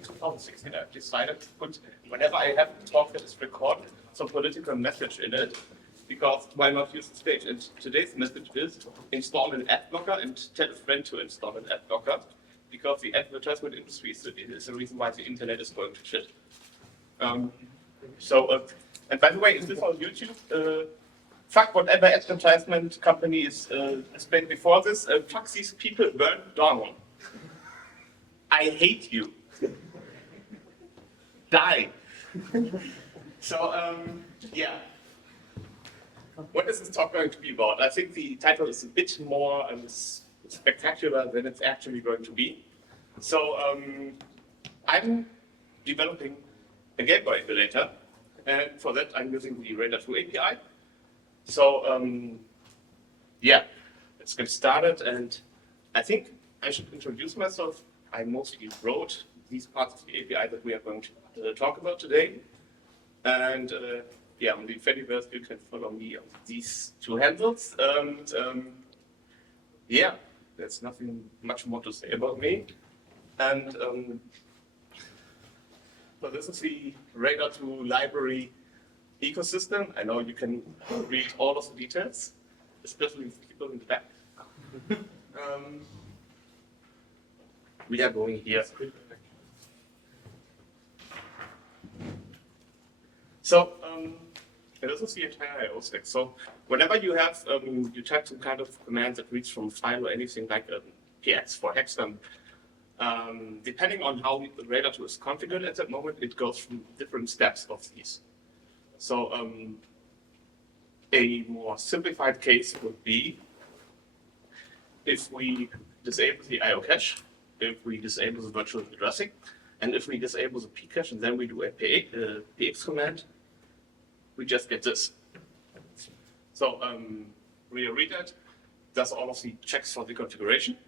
in 2016, I've decided to put, whenever I have a talk that is recorded, some political message in it, because why not use the stage? And today's message is install an ad blocker and tell a friend to install an ad blocker, because the advertisement industry is the reason why the internet is going to shit. And by the way, is this on YouTube? Fuck whatever advertisement company is explained before this. Fuck these people, burn down. I hate you. Die. So, yeah. What is this talk going to be about? I think the title is a bit more spectacular than it's actually going to be. So, I'm developing a GameBoy emulator, and for that I'm using the Radar 2 API. So, yeah, let's get started, and I think I should introduce myself. I mostly wrote these parts of the API that we are going to talk about today. And yeah, on the Fediverse, you can follow me on these two handles. And yeah, there's nothing much more to say about me. And so this is the Radar 2 library ecosystem. I know you can read all of the details, especially the people in the back. We are going here. So this is the entire RIO stack. So whenever you have, you type some kind of command that reads from a file or anything like px for hexdump, depending on how the Radar 2 is configured at that moment, it goes through different steps of these. So a more simplified case would be if we disable the IO cache, if we disable the virtual addressing, and if we disable the P cache and then we do a px command, we just get this. So RIO readet does all of the checks for the configuration,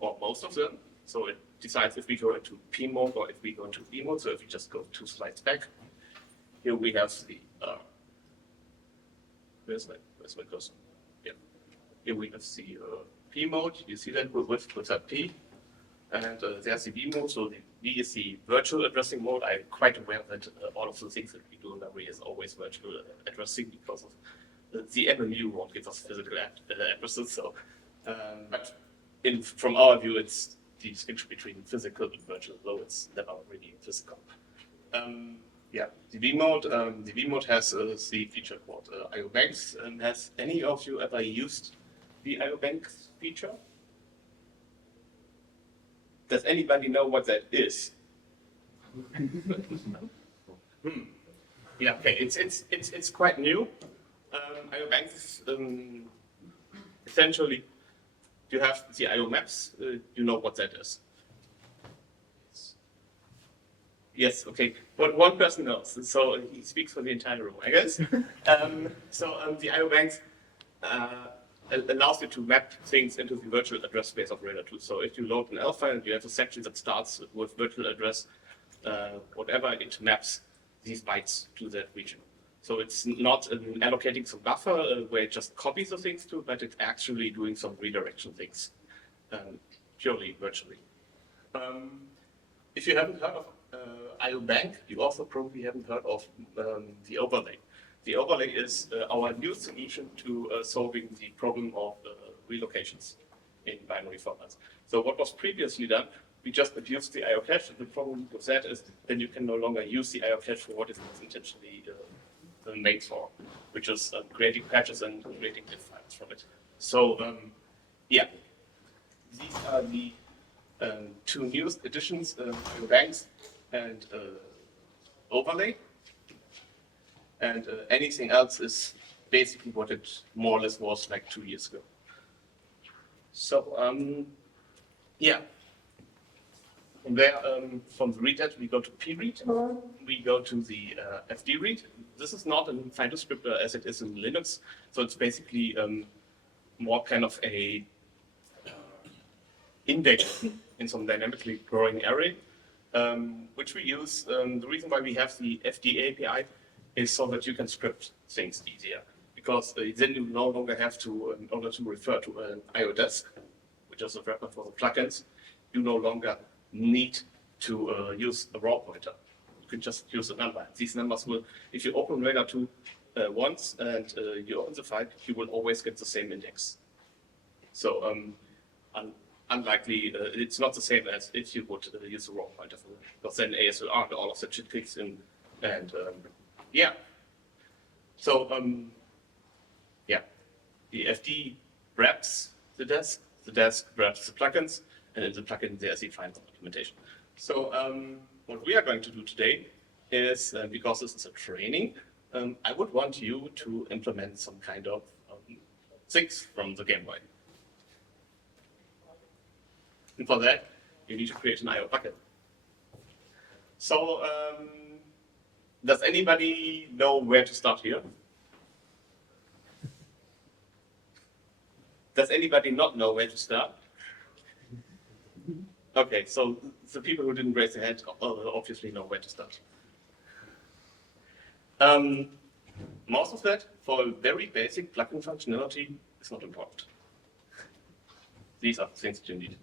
or most of them. So it decides if we go into P mode or if we go into B mode. So if we just go 2 slides back, here we have the where's my cursor? Yeah. Here we have the P mode. You see that with that P. And there's the V mode, so the V is the virtual addressing mode. I'm quite aware that all of the things that we do in memory is always virtual addressing because of the MMU won't give us physical addresses. So, but from our view, it's the distinction between physical and virtual, though it's never really physical. Yeah, the V mode has the feature called IO banks. Has any of you ever used the IO banks feature? Does anybody know what that is? Yeah, okay, it's quite new. IO banks essentially you have the IO maps. You know what that is. Yes, okay, but one person knows, so he speaks for the entire room, I guess. The IO banks allows you to map things into the virtual address space of Radar 2. So if you load an ELF file and you have a section that starts with virtual address, whatever, it maps these bytes to that region. So it's not allocating some buffer where it just copies the things to, but it's actually doing some redirection things, purely virtually. If you haven't heard of IO bank, you also probably haven't heard of the overlay. The overlay is our new solution to solving the problem of relocations in binary formats. So what was previously done, we just abused the IO cache, and the problem with that is then you can no longer use the IO cache for what it was intentionally made for, which is creating patches and creating diff files from it. So yeah, these are the 2 newest additions, IO banks and overlay. And anything else is basically what it more or less was like 2 years ago. So yeah, from there, from the readet, we go to pread. We go to the fd read. This is not a file descriptor as it is in Linux, so it's basically more kind of a index in some dynamically growing array, which we use. The reason why we have the fd API is so that you can script things easier, because then you no longer have to, in order to refer to an IO desk, which is a wrapper for the plugins, you no longer need use a raw pointer. You can just use a number. These numbers will, if you open radar 2 once and you open the file, you will always get the same index. So unlikely, it's not the same as if you would use a raw pointer, because then ASL and all of that shit kicks in, and yeah. So yeah, the FD wraps the desk wraps the plugins, and in the plugin there is the final documentation. So what we are going to do today is, because this is a training, I would want you to implement some kind of things from the GameBoy. And for that, you need to create an IO bucket. So does anybody know where to start here? Does anybody not know where to start? Okay, so the people who didn't raise their hand obviously know where to start. Most of that, for very basic plugin functionality, is not important. These are the things that you need.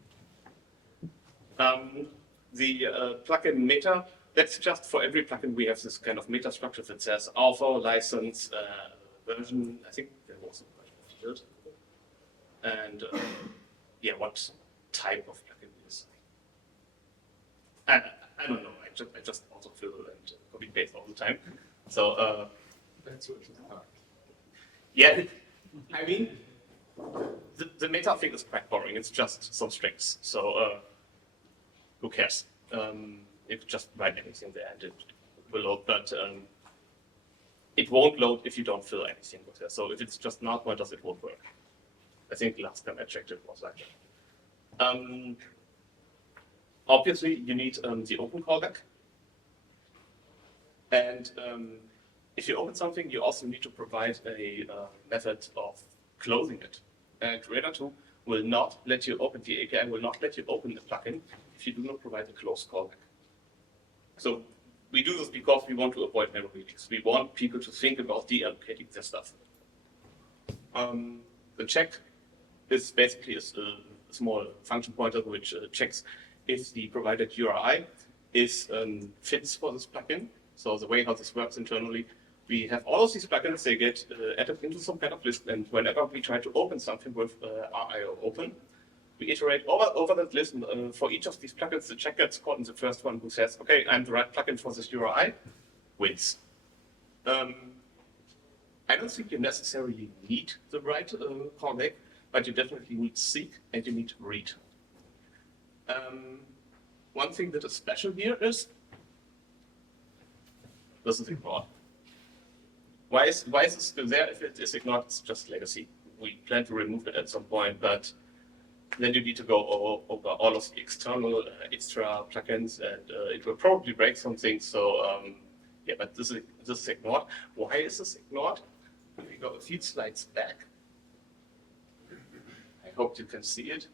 The plugin meta, that's just for every plugin we have this kind of meta structure that says author, license, version, I think there was a version field, and yeah, what type of plugin it is. I don't know, I just also fill and copy paste all the time. So That's what it's about. yeah, I mean, the meta thing is quite boring. It's just some strings. So who cares? If you just write anything there and it will load, but it won't load if you don't fill anything with it. So if it's just null pointers, it won't work. I think last time I checked it was like that. Obviously, you need the open callback. And if you open something, you also need to provide a method of closing it. And Radar 2 will not let you open, the API will not let you open the plugin if you do not provide a closed callback. So we do this because we want to avoid memory leaks. We want people to think about deallocating their stuff. The check is basically a small function pointer which checks if the provided URI is fits for this plugin. So the way how this works internally, we have all of these plugins, they get added into some kind of list, and whenever we try to open something with RIO open, we iterate over that list, and for each of these plugins, the check gets caught, and the first one who says, okay, I'm the right plugin for this URI, wins. I don't think you necessarily need the right callback, but you definitely need seek and you need read. One thing that is special here is this is ignored. Why is this still there? If it is ignored, it's just legacy. We plan to remove it at some point, but then you need to go over all of the external extra plugins, and it will probably break some things. So yeah, but this is ignored. Why is this ignored? If we go a few slides back, I hope you can see it.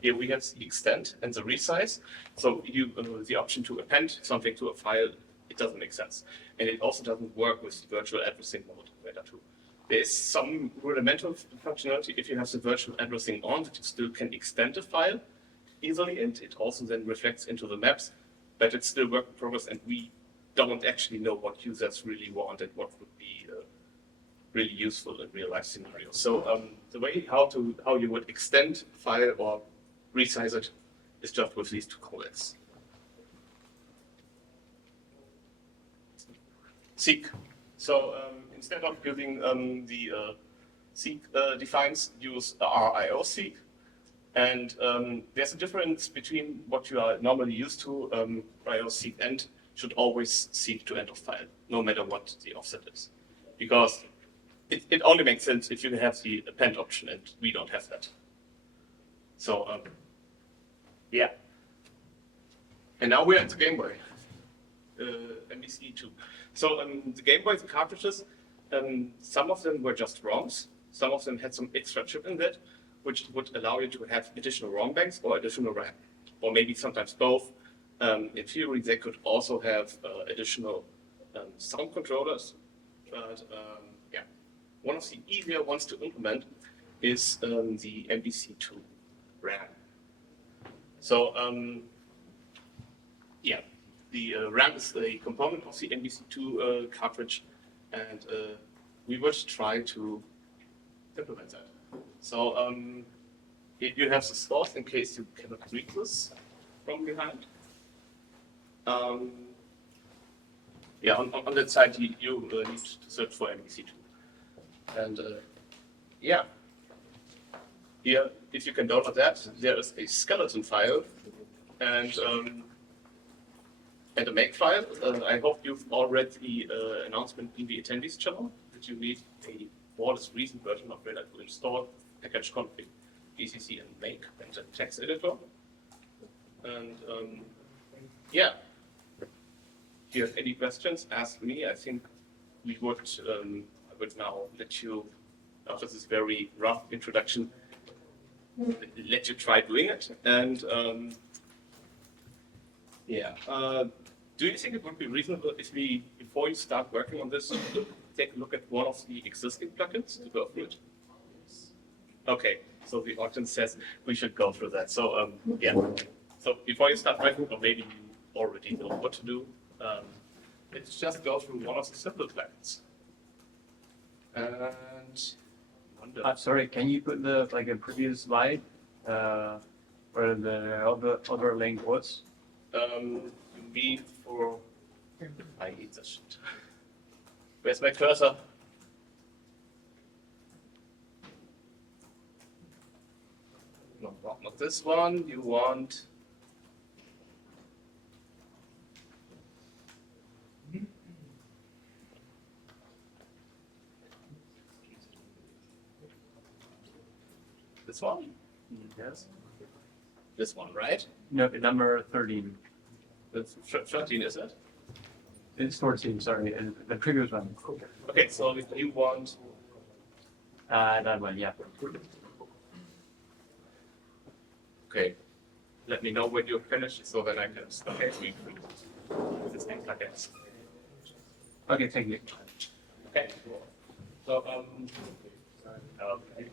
Here we have the extend and the resize. So you the option to append something to a file, it doesn't make sense. And it also doesn't work with the virtual addressing mode of Radar 2. There is some rudimental functionality if you have the virtual addressing on that you still can extend a file easily, and it also then reflects into the maps, but it's still work in progress, and we don't actually know what users really want and what would be really useful in real life scenarios. So the way how you would extend a file or resize it is just with these two callbacks. Seek. So instead of using the seek defines, use RIO seek. And there's a difference between what you are normally used to. RIO seek end should always seek to end of file, no matter what the offset is. Because it only makes sense if you have the append option, and we don't have that. So yeah. And now we're at the GameBoy. MBC2. So the GameBoy, the cartridges, some of them were just ROMs. Some of them had some extra chip in that, which would allow you to have additional ROM banks or additional RAM, or maybe sometimes both. In theory, they could also have additional sound controllers. But yeah, one of the easier ones to implement is the MBC2 RAM. So yeah, the RAM is a component of the MVC2 cartridge, and we would try to implement that. So you have the source in case you cannot read this from behind. Yeah, on that side you need to search for MVC2. And yeah, here, if you can download that, there is a skeleton file and a make file. I hope you've all read the announcement in the attendees channel that you need a more or less recent version of Red Hat to install package config, ECC, and make and a text editor. And yeah, if you have any questions, ask me. I think we would I would now let you, after this very rough introduction, let you try doing it. And yeah, do you think it would be reasonable if we, before you start working on this, take a look at one of the existing plugins to go through it? Okay, so the audience says we should go through that. So yeah, so before you start working, or maybe you already know what to do, let's just go through one of the simple plugins. And sorry, can you put the a previous slide where the other link was? You mean for? I hate this shit. Where's my cursor? No, not this one. You want? This one? Yes. This one, right? No, number 13. That's 13, is it? It's 14, sorry, the previous one. Okay, so you want that one, yeah. Okay, let me know when you're finished so that I can start entering this thing plugins. Okay, thank you. Okay, so okay,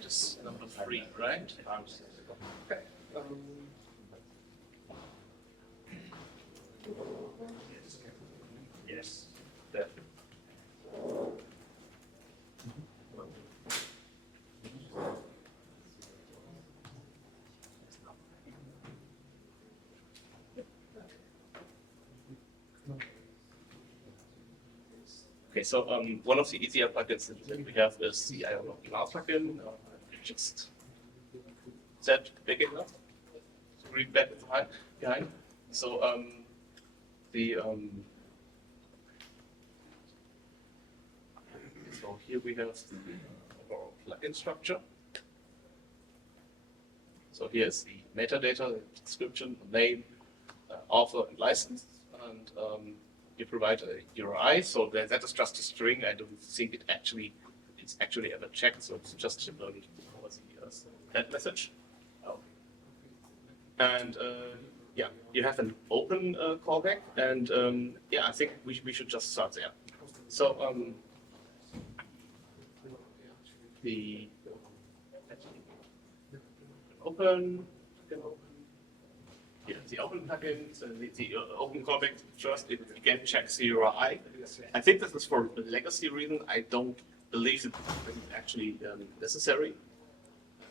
just number 3, right? Okay. Yes, definitely. Okay, so one of the easier plugins that we have is the RIO plugin. Just set big enough to read back behind. So so here we have the overall plugin structure. So here's the metadata, the description, the name, author, and license, and you provide a URI. So that is just a string. I don't think it's actually ever checked. So it's just that message. And yeah, you have an open callback, and yeah, I think we should just start there. So the open plugin, so the open callback first, it again checks the URI. I think this is for a legacy reason. I don't believe it's actually necessary.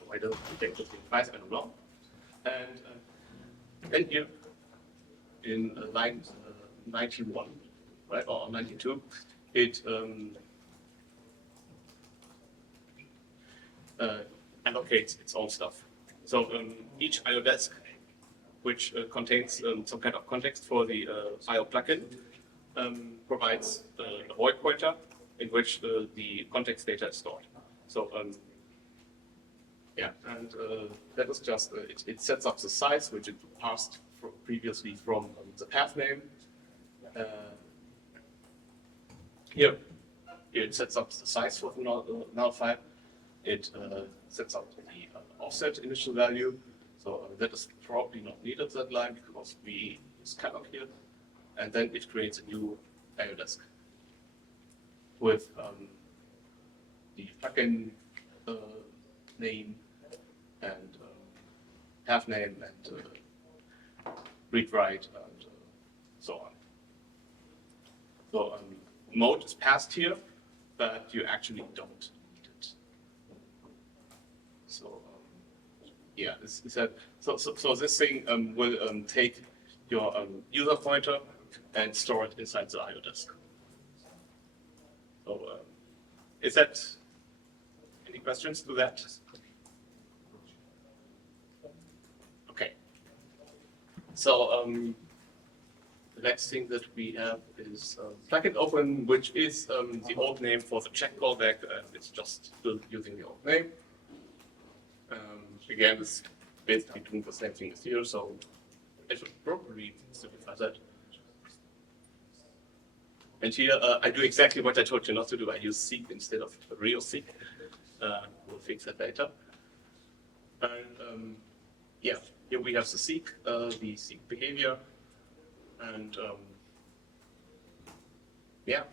Why don't you take this device? I don't know. And then here in line 91, right, or 92, it allocates its own stuff. So each IO desk, which contains some kind of context for the IO plugin, provides a void pointer in which the context data is stored. So yeah, and that is just, it sets up the size, which it passed previously from the path name. Here it sets up the size for the null file. It sets up the offset initial value. So that is probably not needed, that line, because we use malloc here. And then it creates a new IO desk with the plugin name and path name and read write, and so on. So mode is passed here, but you actually don't need it. So yeah, so this thing will take your user pointer and store it inside the RIO disk. So is that any questions to that? Okay. So the next thing that we have is plugin open, which is the old name for the check callback. It's just still using the old name. Again, it's basically doing the same thing as here, so I should probably simplify that. And here I do exactly what I told you not to do. I use seek instead of RIO seek. We'll fix that later. And yeah, here we have the seek behavior, and yeah,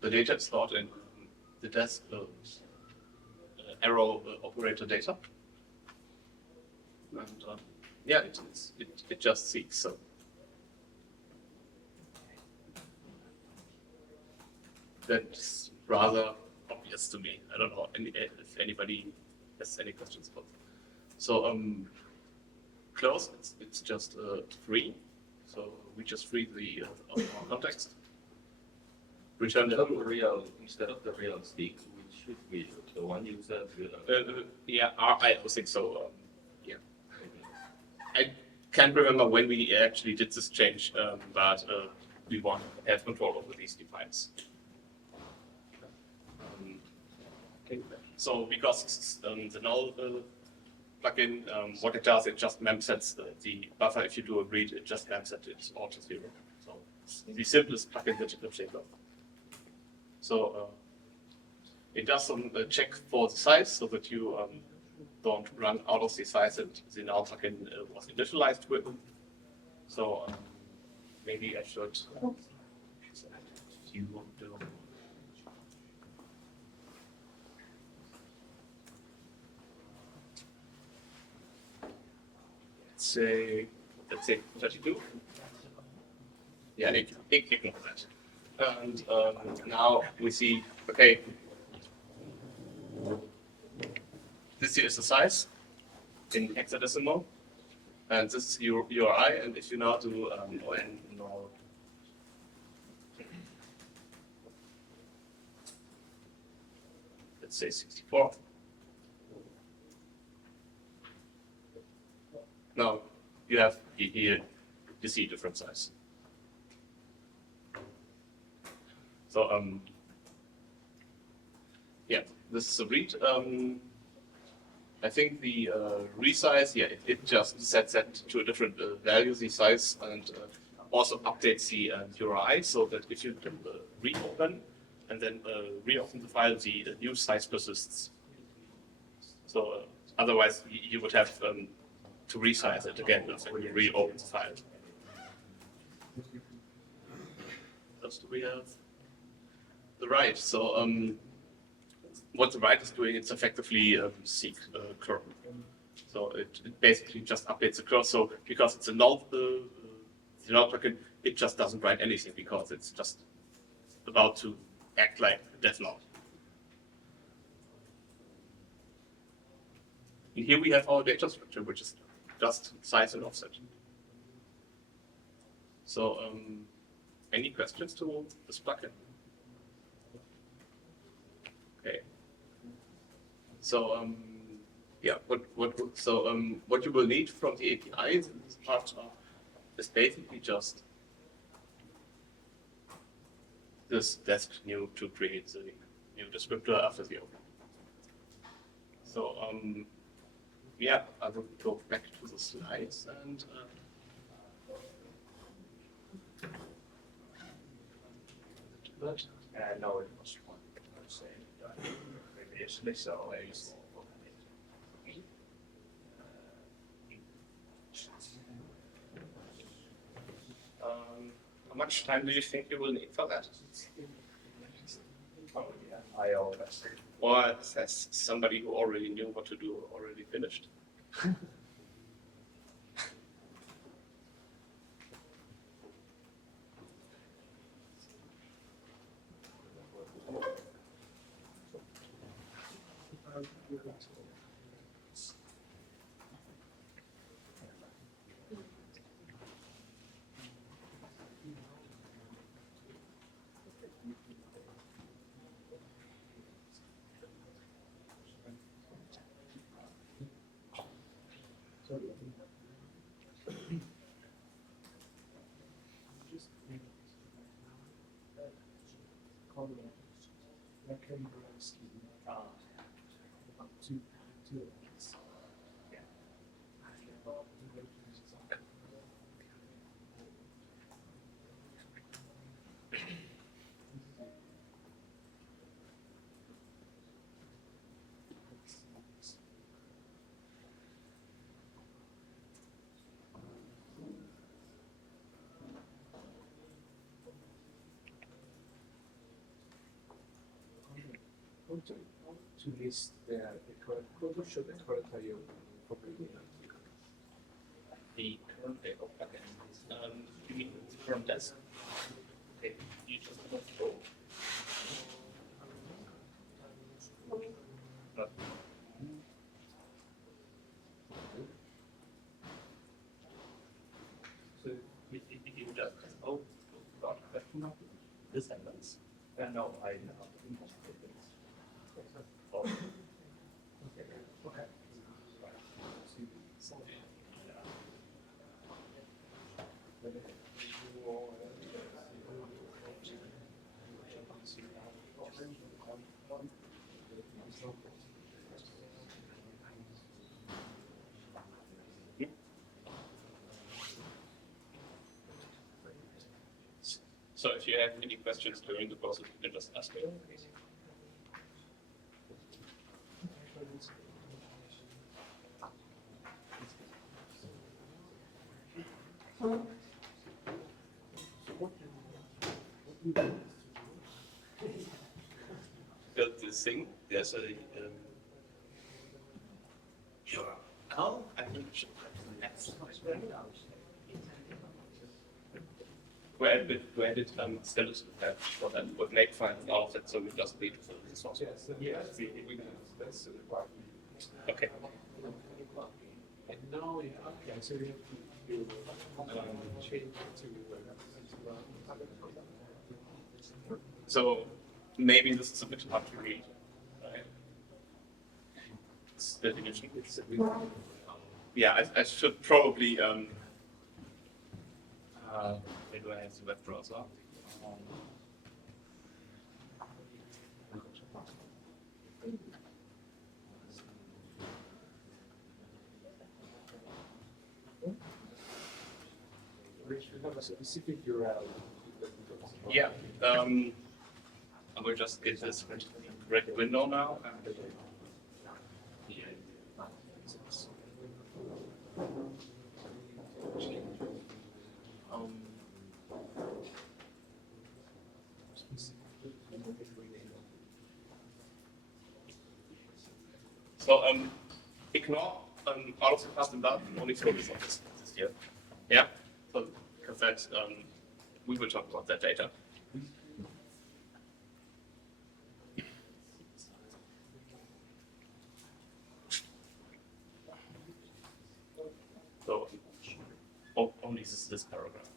the data is stored in the desc arrow operator data, and yeah, it just seeks. So that's rather obvious to me. I don't know if anybody has any questions about that. So close, it's just free. So we just free the our context. Return the real instead of the real stick, which should be the one you said. yeah, I think so. Yeah, I can't remember when we actually did this change, but we want to have control over these defines. Okay. So because it's the null plugin, what it does, it just mem sets the buffer. If you do a read, it just mem sets it all to 0. So it's the simplest plugin that you can think of. So it does some check for the size, so that you don't run out of the size that the null plugin was initialized with. So maybe I should. You want to. Let's say 32. Yeah, ignore that. And now we see, okay, this here is the size in hexadecimal, and this is your URI. And if you now do let's say 64. Now you have here you see different size. So yeah, this is a read. I think the resize, yeah, it just sets that to a different value, the size, and also updates the URI, so that if you reopen and then reopen the file, the new size persists. So otherwise you would have to resize it again when you reopen the file. What else do we have? The write. So what the write is doing, it's effectively seek curl. So it basically just updates the curl. So because it's a null plugin, it just doesn't write anything because it's just about to act like a dev null. And here we have our data structure, which is just size and offset. So any questions to this plugin? Okay. So yeah, what you will need from the APIs in this part is basically just this desc new to create the new descriptor after the open. So yeah, I will go back to the slides and no, it was one. I would say previously, so I used. How much time do you think you will need for that? Oh yeah, I always. Or has somebody who already knew what to do already finished? To list the current code, show the current RIO property. The current data package. You mean from desk? Okay, you just want to go. Not. So if you just press O, dot question mark, this sentence. No, I know. Oh. Okay. Okay. So if you have any questions during the process, you can just ask me. Build this thing. There's a. Oh, I think we should. Where did skeleton have for that with makefile and all of that, so we just need to fill this source. Yes, we can, that's the requirement. Okay. And now, okay, so we have to do, change it to, So maybe this is a bit hard to read, right? It's the division. Yeah, I should probably where do I have the web browser? we should have a specific URL. Yeah, I will just get this correct window now. So ignore all of the custom data and only focus on this here. Yeah, so because that we will talk about that later. So only this paragraph.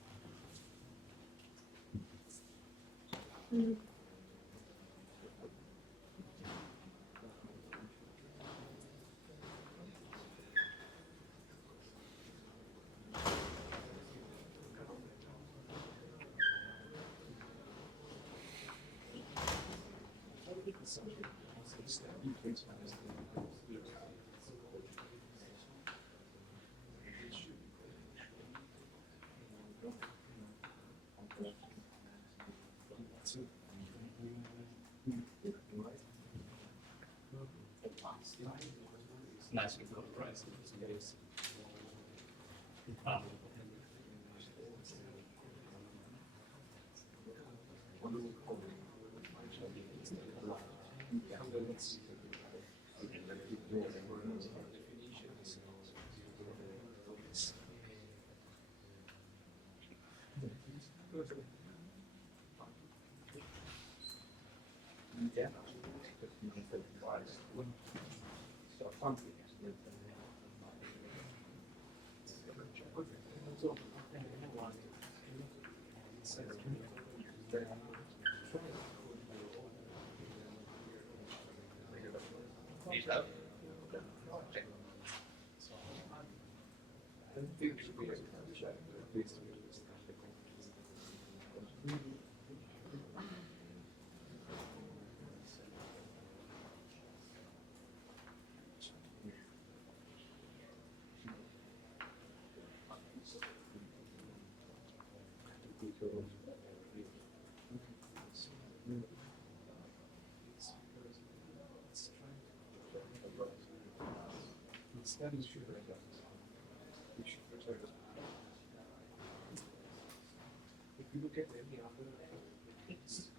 Nice with code price in this case. If you look at any other things,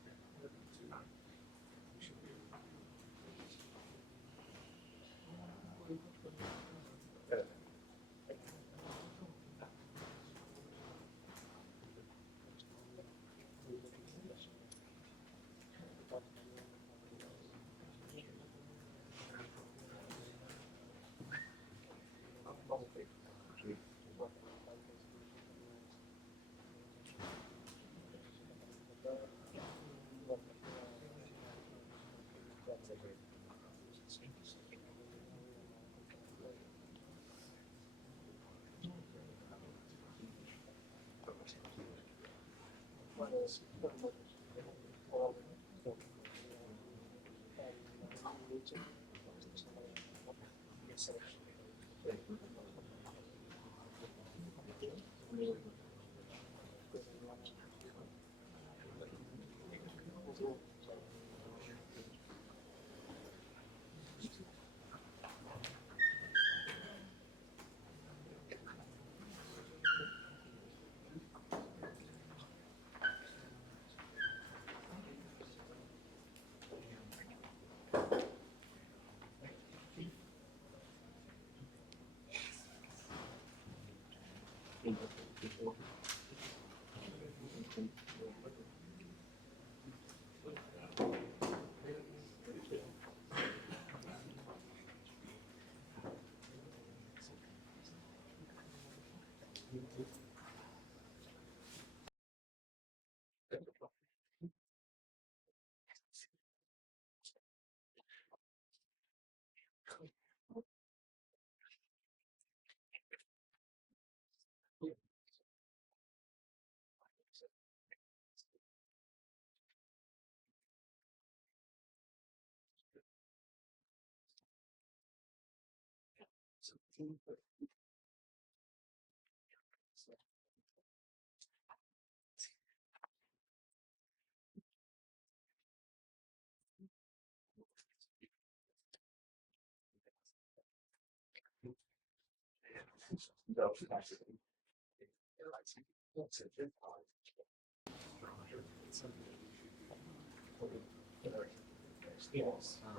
yes.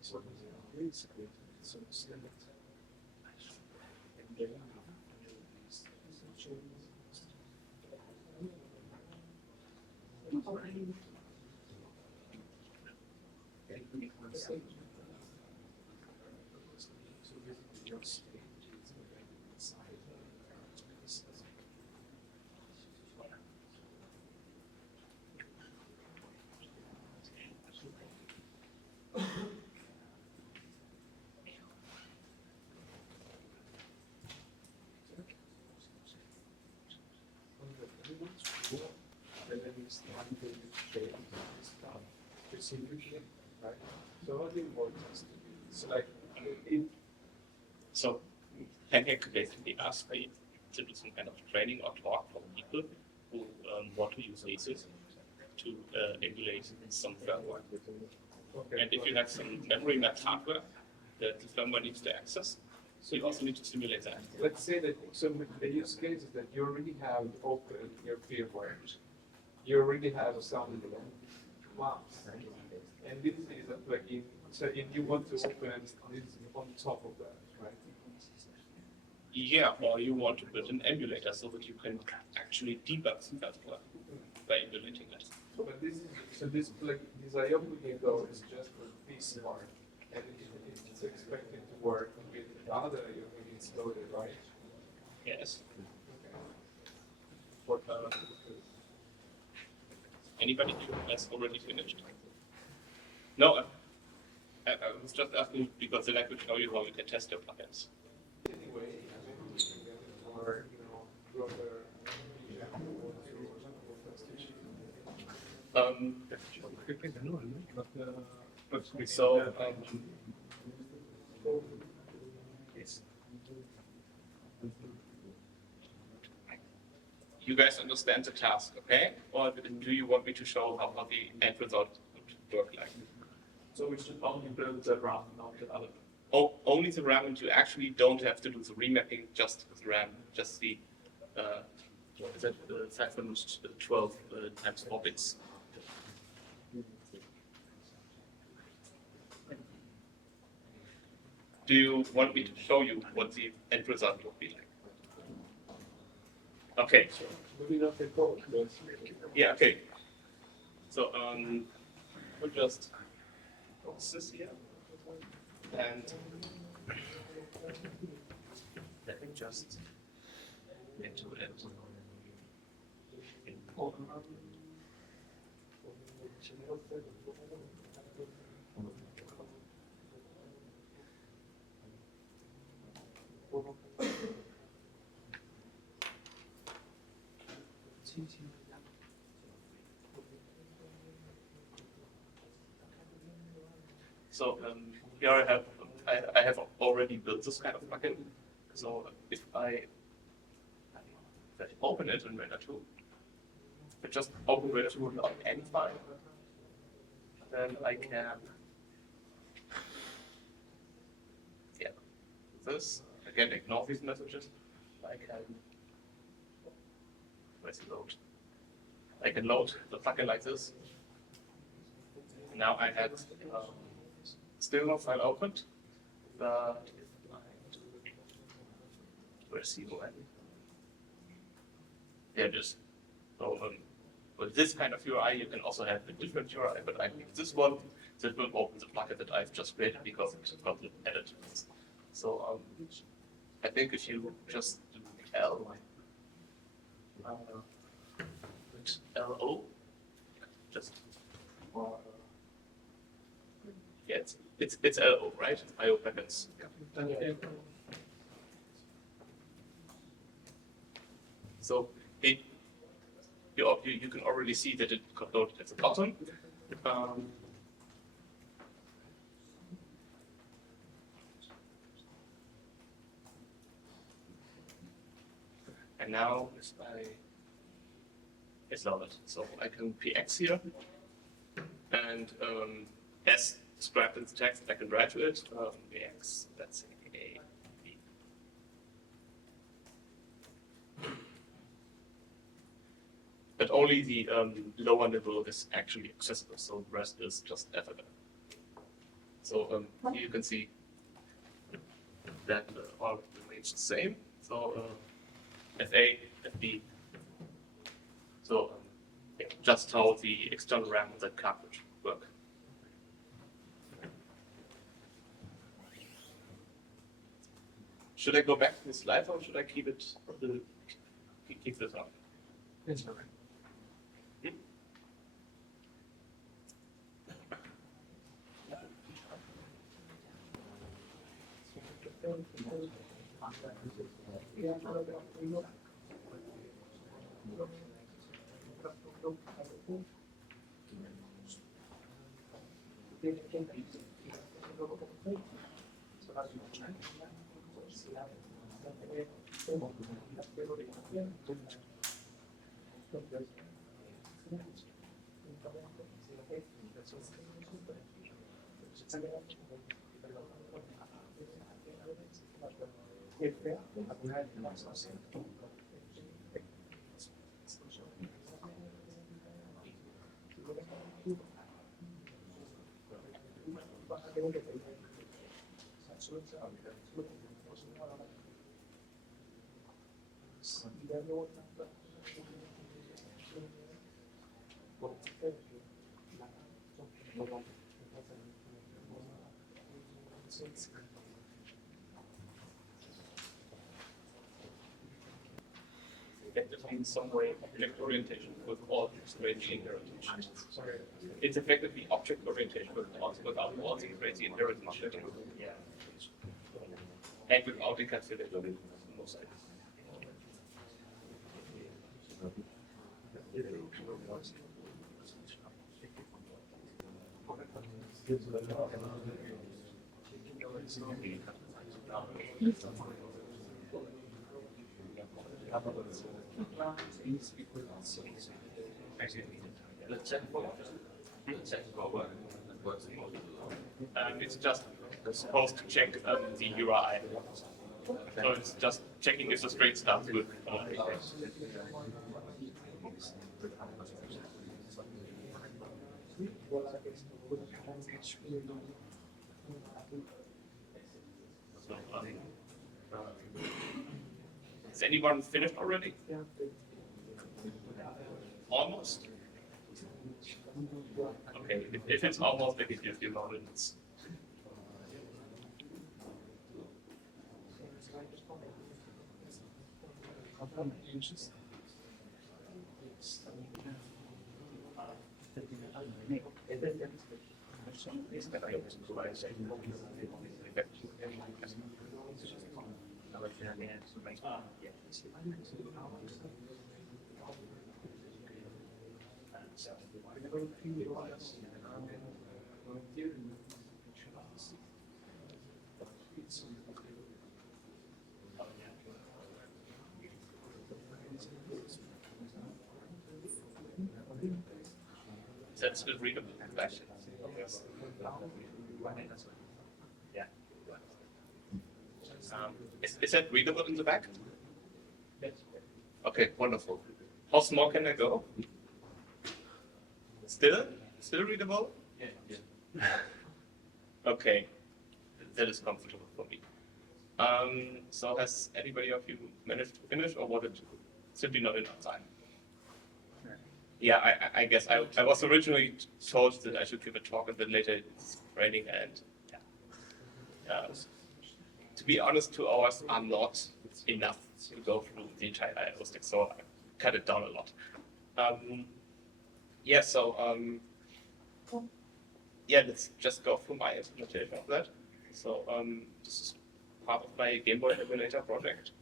So basically, so select and then right? So how do you work this? So like, So Pancake basically asked me to do some kind of training or talk for people who want to use esil to emulate some firmware. And if you have some memory mapped hardware that the firmware needs to access, so you also need to simulate that. Let's say that, so the use case is that you already have open your firmware. You already have some maps. And this is a plugin, so if you want to open this on top of that, right? Yeah, or you want to build an emulator so that you can actually debug the firmware by emulating it. But this is, so this IO plugin though is just for this part, and it's expected to work with the other IO plugins loaded, right? Yes. Okay. What, anybody who has already finished? No, I was just asking because then I could show you how you can test your plugins. Anyway, or, broader So, you guys understand the task, okay? Or do you want me to show how the end result would work like? So we should only build the RAM, not the other. Oh, only the RAM, and you actually don't have to do the remapping, just the RAM, just the, what is that, 512 times 4 bits. Do you want me to show you what the end result would be like? Okay. Maybe not the code, but. Yeah, okay. So, we'll just focus this here. And let me just into it. So here I have already built this kind of plugin. So if I open it in Render 2, I just open Render 2 without any file, then I can, yeah, this, again ignore these messages. I can, where's the load? I can load the plugin like this. Now I had still no file opened, but if I do, where's the UN? There it is. So with this kind of URI, you can also have a different URI, but I picked this one that will open the plugin that I've just created because it's got the edit. So I think if you just do L, with LO, just yeah, it's LO, right? IO packets. So you can already see that it got loaded at the bottom. And now it's loaded. So I can px here, and as described in the text, I can write to it px, let's say a b. But only the lower level is actually accessible, so the rest is just FFF. So you can see that all remains the same. So FA, FB. So just how the external RAM of that cartridge work. Should I go back to the slide or should I keep it? Keep this on. It's all right. Effectively, in some way, object orientation with all its crazy inheritance. It's effectively object orientation without all the crazy inheritance. And without encapsulation. Mostly. Let's check for what what's the model. It's just supposed to check the URI. So it's just checking if the string starts with. So, is anyone finished already? Almost. Okay, if it's almost, I can give you more minutes. That's still readable. Yes. Yeah. Is that readable in the back? Okay, wonderful. How small can I go? Still readable? Yeah. Okay, that is comfortable for me. So has anybody of you managed to finish, or was it simply not enough time? Yeah, I guess I was originally told that I should give a talk, and then later it's raining, and yeah. To be honest, 2 hours are not enough to go through the entire RIO stack, so I cut it down a lot. Yeah, so yeah, let's just go through my implementation of that. So this is part of my GameBoy emulator project,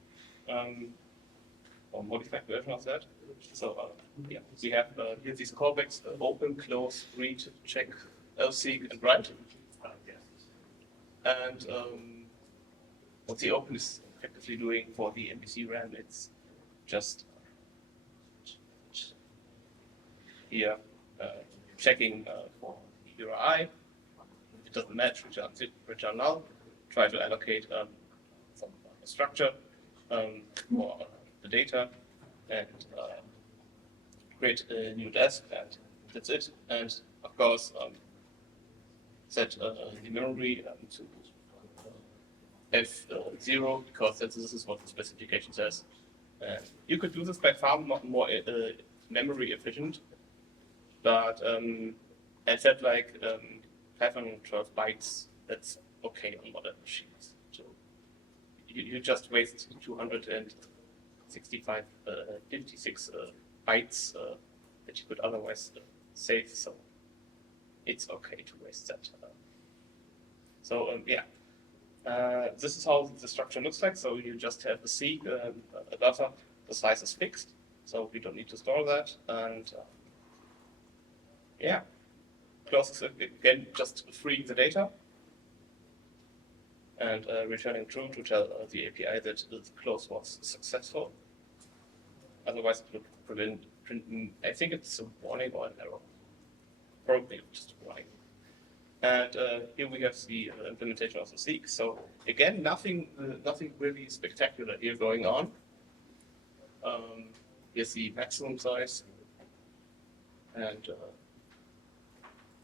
or modified version of that. So yeah, we have here these callbacks: open, close, read, check, seek, and write. And what the open is effectively doing for the MPC RAM, it's just here checking for URI. If it doesn't match, return null. Try to allocate some structure for the data, and create a new desk, and that's it. And of course, set the memory to F0, because this is what the specification says. You could do this by far more memory efficient, but I said like 512 bytes, that's okay on modern machines. So you just waste 56 bytes that you could otherwise save, so it's okay to waste that. So yeah. This is how the structure looks like. So you just have a seek, a buffer, the size is fixed, so we don't need to store that. And yeah, close is again just freeing the data and returning true to tell the API that the close was successful. Otherwise, it would print, I think it's a warning or an error. probably just running. And here we have the implementation of the seek. So again, nothing really spectacular here going on. Here's the maximum size, and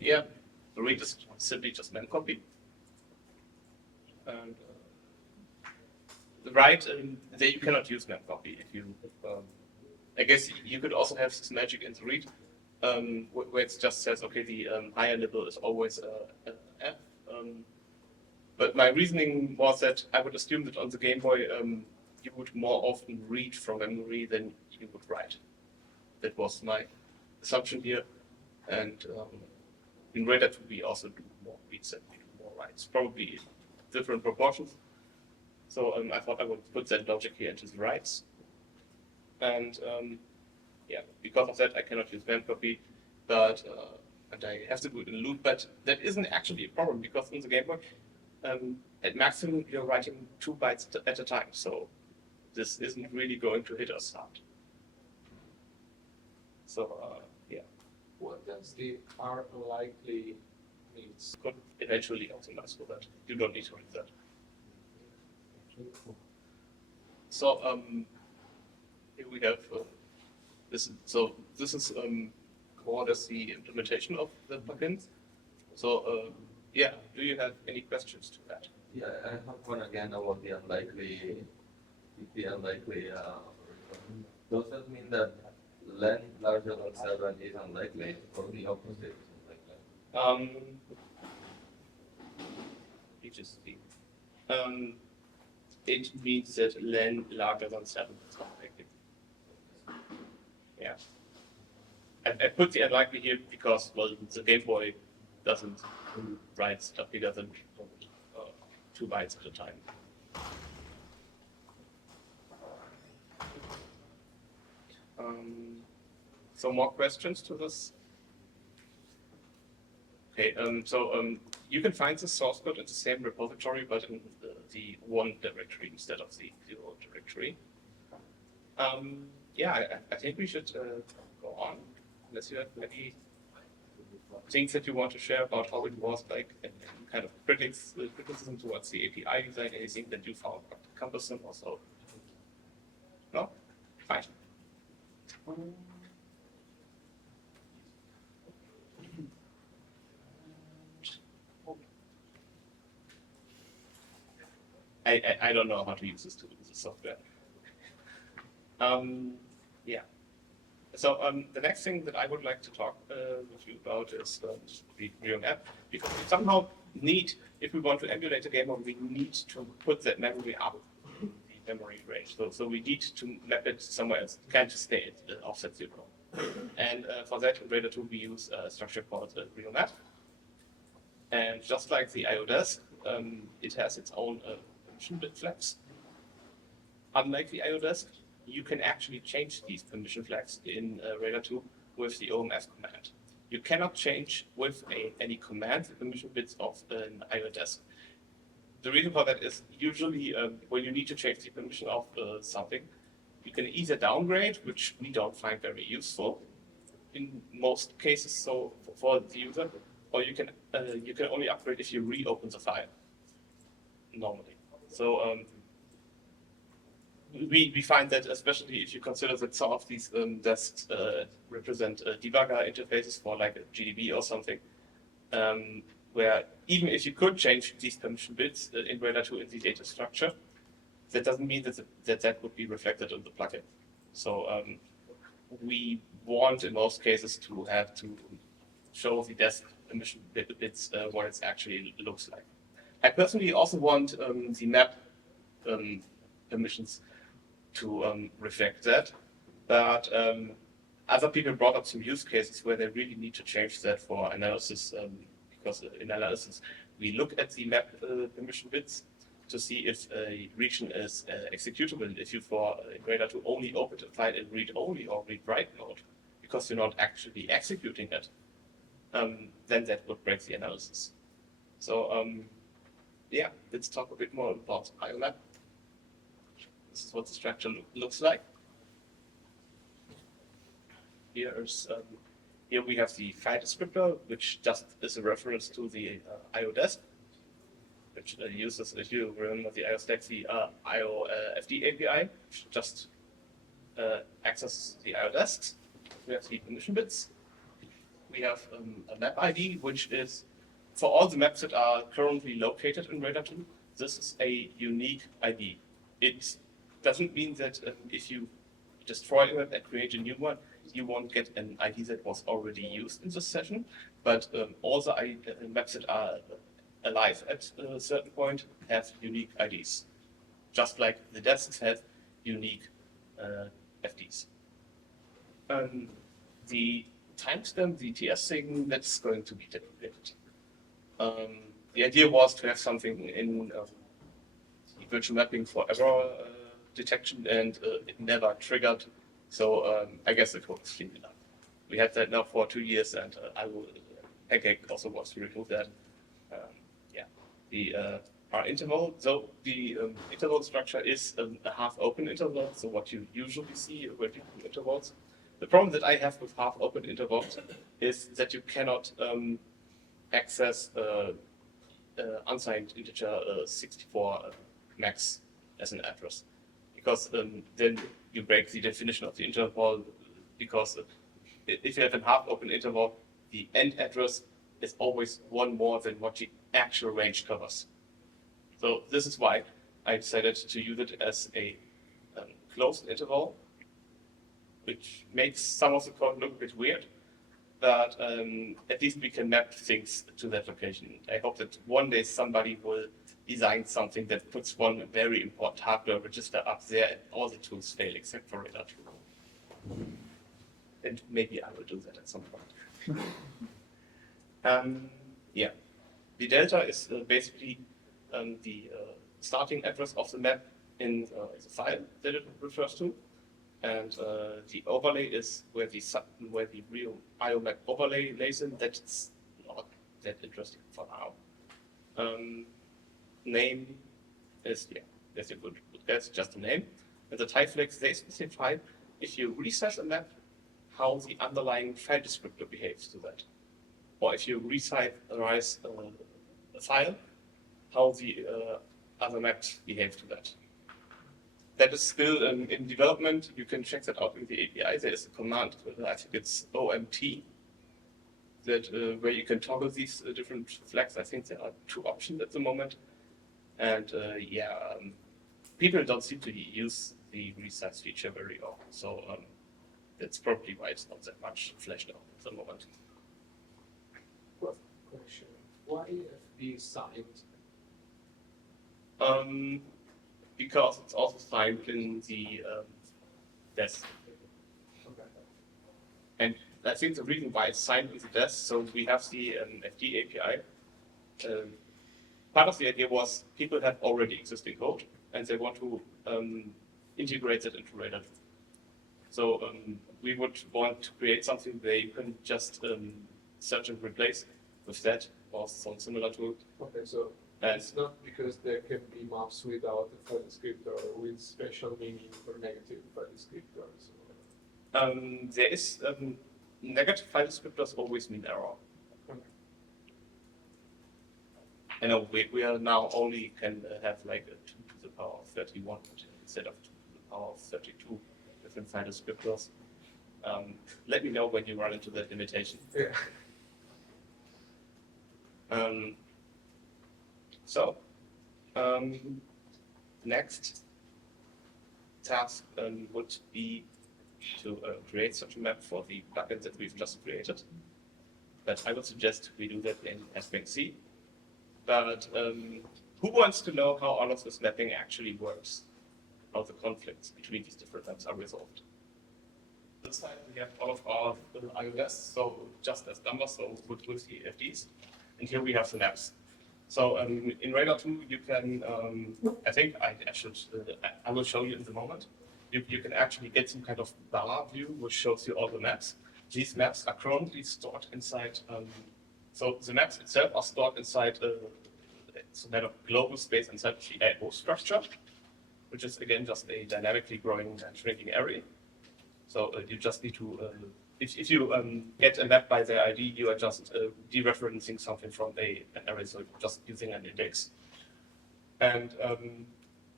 yeah, the read is simply just man copy. And the write, there you cannot use man copy. If you, I guess you could also have this magic in the read, where it just says, okay, the higher level is always F. But my reasoning was that I would assume that on the Game Boy, you would more often read from memory than you would write. That was my assumption here. And in Radar 2, we also do more reads than we do more writes, probably in different proportions. So I thought I would put that logic here into the writes. And yeah, because of that, I cannot use man copy, but and I have to do it in loop. But that isn't actually a problem because in the Game Boy, at maximum you're writing 2 bytes at a time. So this isn't really going to hit us hard. So yeah, What does the R likely means? could eventually optimize for that. You don't need to read that. So here we have this. So this is more or less the implementation of the plugins. So yeah, do you have any questions to that? Yeah, I have one again about the unlikely. Does that mean that len larger than 7 is unlikely, or the opposite? It means that len larger than 7 is unlikely. Yeah. I put the unlikely here because, well, the Game Boy doesn't write stuff bigger than 2 bytes at a time. Some more questions to this? Okay, you can find the source code in the same repository, but in the 1 directory instead of the 0 directory. Yeah, I think we should go on, unless you have any things that you want to share about how it was, like kind of criticism towards the API design, anything that you found cumbersome or so. No? Fine. I don't know how to use this tool, this software. Yeah. So the next thing that I would like to talk with you about is the RIO map, because we somehow need, if we want to emulate a game, we need to put that memory up the memory range. So we need to map it somewhere else. It can't just stay at offset 0. And for that, in Radar 2, we use a structure called RIO map. And just like the IO desk, it has its own permission bit flags. Unlike the IO desk, you can actually change these permission flags in Radar 2 with the OMF command. You cannot change with any command the permission bits of an IO desk. The reason for that is usually when you need to change the permission of something, you can either downgrade, which we don't find very useful in most cases, so for the user, or you can only upgrade if you reopen the file normally. So we find that, especially if you consider that some of these desks represent debugger interfaces for like a GDB or something, where even if you could change these permission bits in Radar 2 in the data structure, that doesn't mean that would be reflected in the plugin. So we want, in most cases, to have to show the desk permission bits what it actually looks like. I personally also want the map permissions to reflect that, but other people brought up some use cases where they really need to change that for analysis, because in analysis we look at the map permission bits to see if a region is executable. If you for Radar to only open a file in read only or read write mode, because you're not actually executing it, then that would break the analysis. So yeah, let's talk a bit more about IO map. This is what the structure looks like. Here's Here we have the file descriptor, which just is a reference to the IO desk, which uses, if you remember the IO stack, the IO FD API, which just access the IO desks. We have the permission bits. We have a map ID, which is for all the maps that are currently located in Radar 2. This is a unique ID. It doesn't mean that if you destroy a map and create a new one, you won't get an ID that was already used in this session. But all the maps that are alive at a certain point have unique IDs, just like the desks have unique FDs. The timestamp, the TS thing, that's going to be deprecated. The idea was to have something in the virtual mapping for error detection, and it never triggered. So I guess the code is clean enough. We had that now for 2 years, and Pancake also wants to remove that. The R interval. So the interval structure is a half-open interval. So what you usually see when you do intervals. The problem that I have with half-open intervals is that you cannot access unsigned integer 64 max as an address, because then you break the definition of the interval, because if you have a half-open interval, the end address is always one more than what the actual range covers. So this is why I decided to use it as a closed interval, which makes some of the code look a bit weird, but at least we can map things to that location. I hope that one day somebody will design something that puts one very important hardware register up there and all the tools fail except for Radar 2. And maybe I will do that at some point. Yeah, the delta is basically the starting address of the map in the file that it refers to, and the overlay is where the real IO map overlay lays in. That's not that interesting for now. Name is, yeah, that's a good guess, just a name. And the type flags, they specify if you resize a map, how the underlying file descriptor behaves to that. Or if you resize a file, how the other maps behave to that. That is still in development. You can check that out in the API. There is a command, I think it's OMT, that where you can toggle these different flags. I think there are 2 options at the moment. And people don't seem to use the resize feature very often. So that's probably why it's not that much fleshed out at the moment. Question. Why FD signed? Because it's also signed in the desk. Okay. And I think the reason why it's signed in the desk, so we have the FD API. Part of the idea was people have already existing code and they want to integrate it into Radar 2. So we would want to create something they can just search and replace with that or something similar to it. Okay, so it's not because there can be maps without a file descriptor or with special meaning for negative file descriptors. There is negative file descriptors always mean error. Okay. I know we are now only can have like a 2 to the power of 31 instead of 2 to the power of 32 different file descriptors. Let me know when you run into that limitation. Yeah. Next task would be to create such a map for the plugin that we've just created. But I would suggest we do that in S-Bank-C. But who wants to know how all of this mapping actually works? How the conflicts between these different maps are resolved? This side we have all of our IO desks, so just as numbers, so with the FDs. And here we have the maps. So in Radar 2, you can, I think I will show you in the moment. You can actually get some kind of bar view which shows you all the maps. These maps are currently stored inside, so the maps itself are stored inside some kind of global space inside the IO structure, which is again just a dynamically growing and shrinking array. So you just need to if you get a map by the ID, you are just dereferencing something from an array, so you're just using an index. And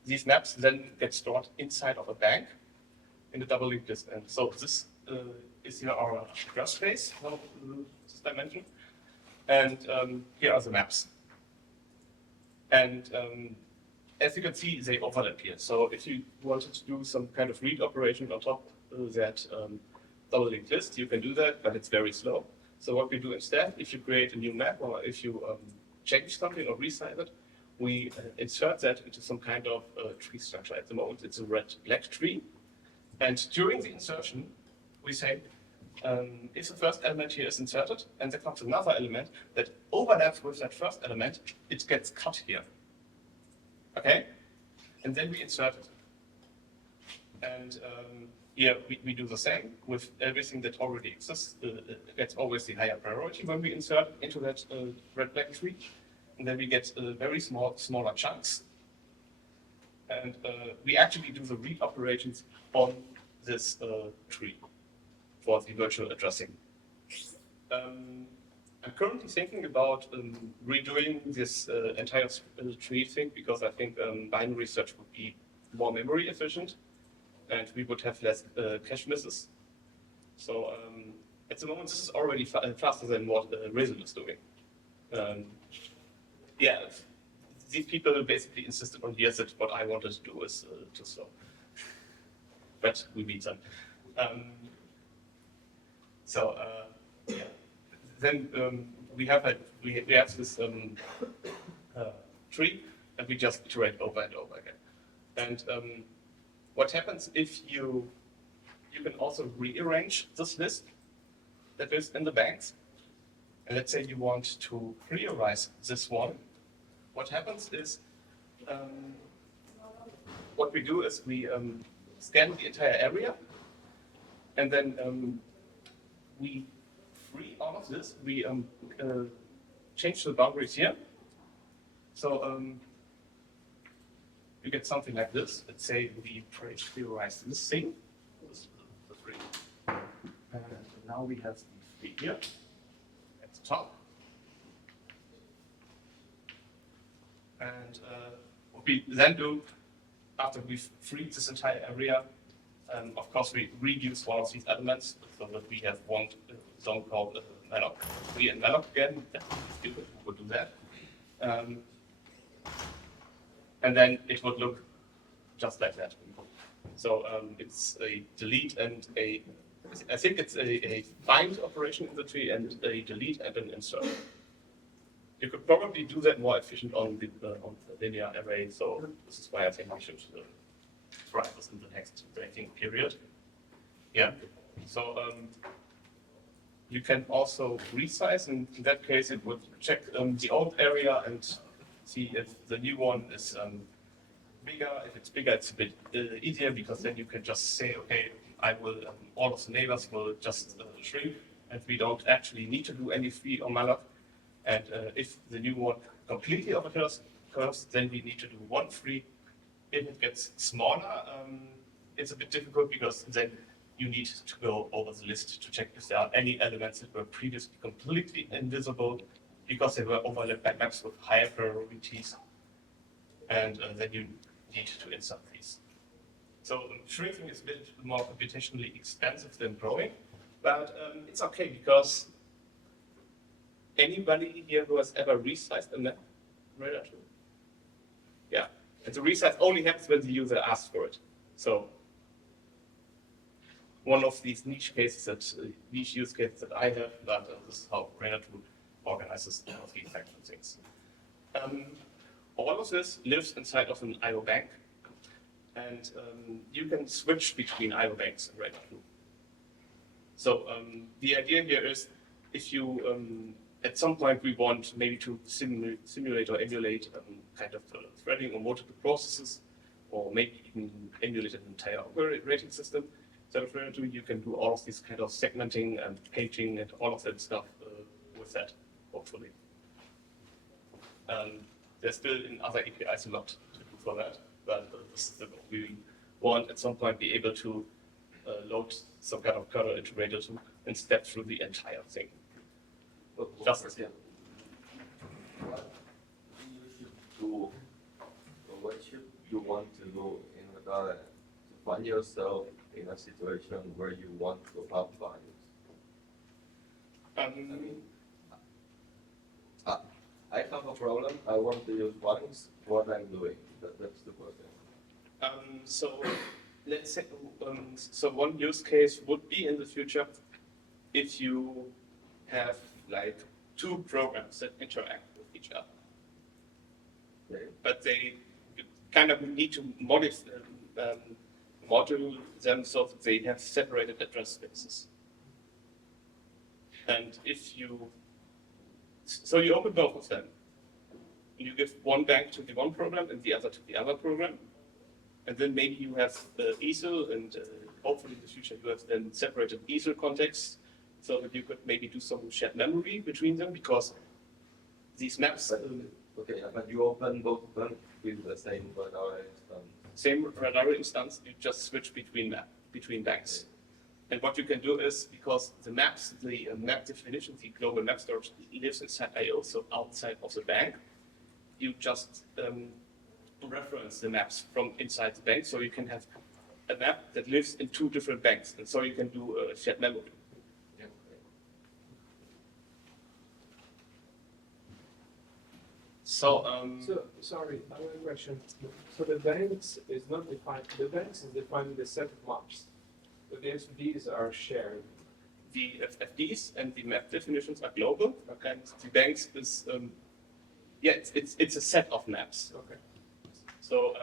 these maps then get stored inside of a bank in the double linked list. And so this is here our graph space, this dimension. And here are the maps. And as you can see, they overlap here. So if you wanted to do some kind of read operation on top of that double linked list, you can do that, but it's very slow. So what we do instead, if you create a new map or if you change something or resize it, we insert that into some kind of tree structure. At the moment, it's a red-black tree. And during the insertion, we say, if the first element here is inserted, and there comes another element that overlaps with that first element, it gets cut here. Okay? And then we insert it. And here we do the same with everything that already exists. It gets always the higher priority when we insert into that red-black tree. And then we get very smaller chunks. And we actually do the read operations on this tree for the virtual addressing. I'm currently thinking about redoing this entire tree thing because I think binary search would be more memory efficient and we would have less cache misses. So at the moment, this is already faster than what Resin is doing. Yeah, these people basically insisted on here that what I wanted to do is too slow. But we beat them. Yeah. Then we have this tree, and we just iterate over and over again. And what happens if you can also rearrange this list that is in the banks? And let's say you want to prioritize this one. What happens is, what we do is we scan the entire area, and then we free all of this. We change the boundaries here. So you get something like this. Let's say we prioritize this thing. This is the three. And now we have the three here at the top. And what we then do, after we've freed this entire area, of course we reduce one of these elements so that we have one zone called malloc. We and malloc again, that's stupid, we would do that. And then it would look just like that. So it's a delete and I think it's a bind operation in the tree and a delete and an insert. You could probably do that more efficient on the linear array, so this is why I think we should try this in the next waiting period. Yeah, so you can also resize, and in that case it would check the old area and see if the new one is bigger. If it's bigger, it's a bit easier because then you can just say, okay, I will, all of the neighbors will just shrink, and we don't actually need to do any free or malloc. And if the new one completely occurs, then we need to do one free. If it gets smaller, it's a bit difficult because then you need to go over the list to check if there are any elements that were previously completely invisible because they were overlapped by maps with higher priorities. And then you need to insert these. So shrinking is a bit more computationally expensive than growing, but it's okay because anybody here who has ever resized a map? Yeah, and the resize only happens when the user asks for it. So one of these niche use cases that I have, but this is how Rainer organizes all of these function things. All of this lives inside of an IO bank, and you can switch between IO banks in Rainer. So the idea here is if you at some point we want maybe to simulate or emulate kind of threading or multiple processes, or maybe even emulate an entire operating system. Instead of Rainer, you can do all of this kind of segmenting and paging and all of that stuff with that, hopefully. There's still in other APIs a lot to do for that, but this is what we want at some point be able to load some kind of kernel iterator to and step through the entire thing. Just yeah. What you should do, or what should you want to do in order to find yourself in a situation where you want to have values? I mean, I have a problem. I want to use values. What I'm doing. That's the question. So let's say, so one use case would be in the future if you have like two programs that interact with each other. Okay. But they kind of need to modify module them so that they have separated address spaces. And if you, so you open both of them. You give one bank to the one program and the other to the other program. And then maybe you have esil, and hopefully in the future you have then separated esil contexts so that you could maybe do some shared memory between them, because these maps. Okay, but you open both of them with the same radar instance. Same radar instance, you just switch between banks. And what you can do is, because the maps, the map definition, the global map storage lives inside IO, so outside of the bank, you just reference the maps from inside the bank, so you can have a map that lives in two different banks, and so you can do a shared memory. Yeah. So, So, sorry, I have a question. So the banks is not defined, the banks is defined in the set of maps. But the SVDs are shared. the FDs and the map definitions are global, and the banks is, it's a set of maps. Okay. So,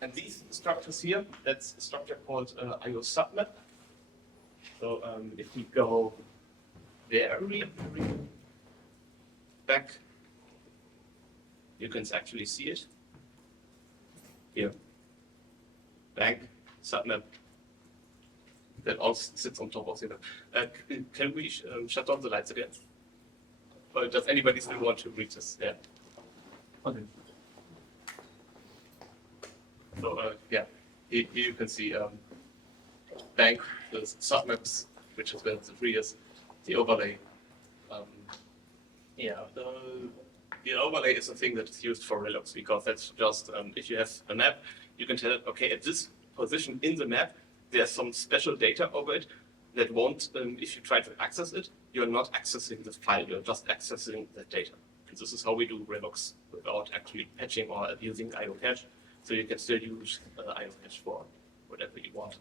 and these structures here, that's a structure called IO submap. So if we go very back, you can actually see it here. Bank submap. That all sits on top of the map. Can we shut down the lights again? Or does anybody still want to read this? Yeah. Okay. So yeah, here you can see bank, the submaps, which is where the tree is, the overlay. The overlay is a thing that is used for relocs, because that's just if you have a map, you can tell it, okay, at this position in the map, there's some special data over it that won't, if you try to access it, you're not accessing the file, you're just accessing the data. And this is how we do relocs without actually patching or abusing IO cache. So you can still use IO cache for whatever you want.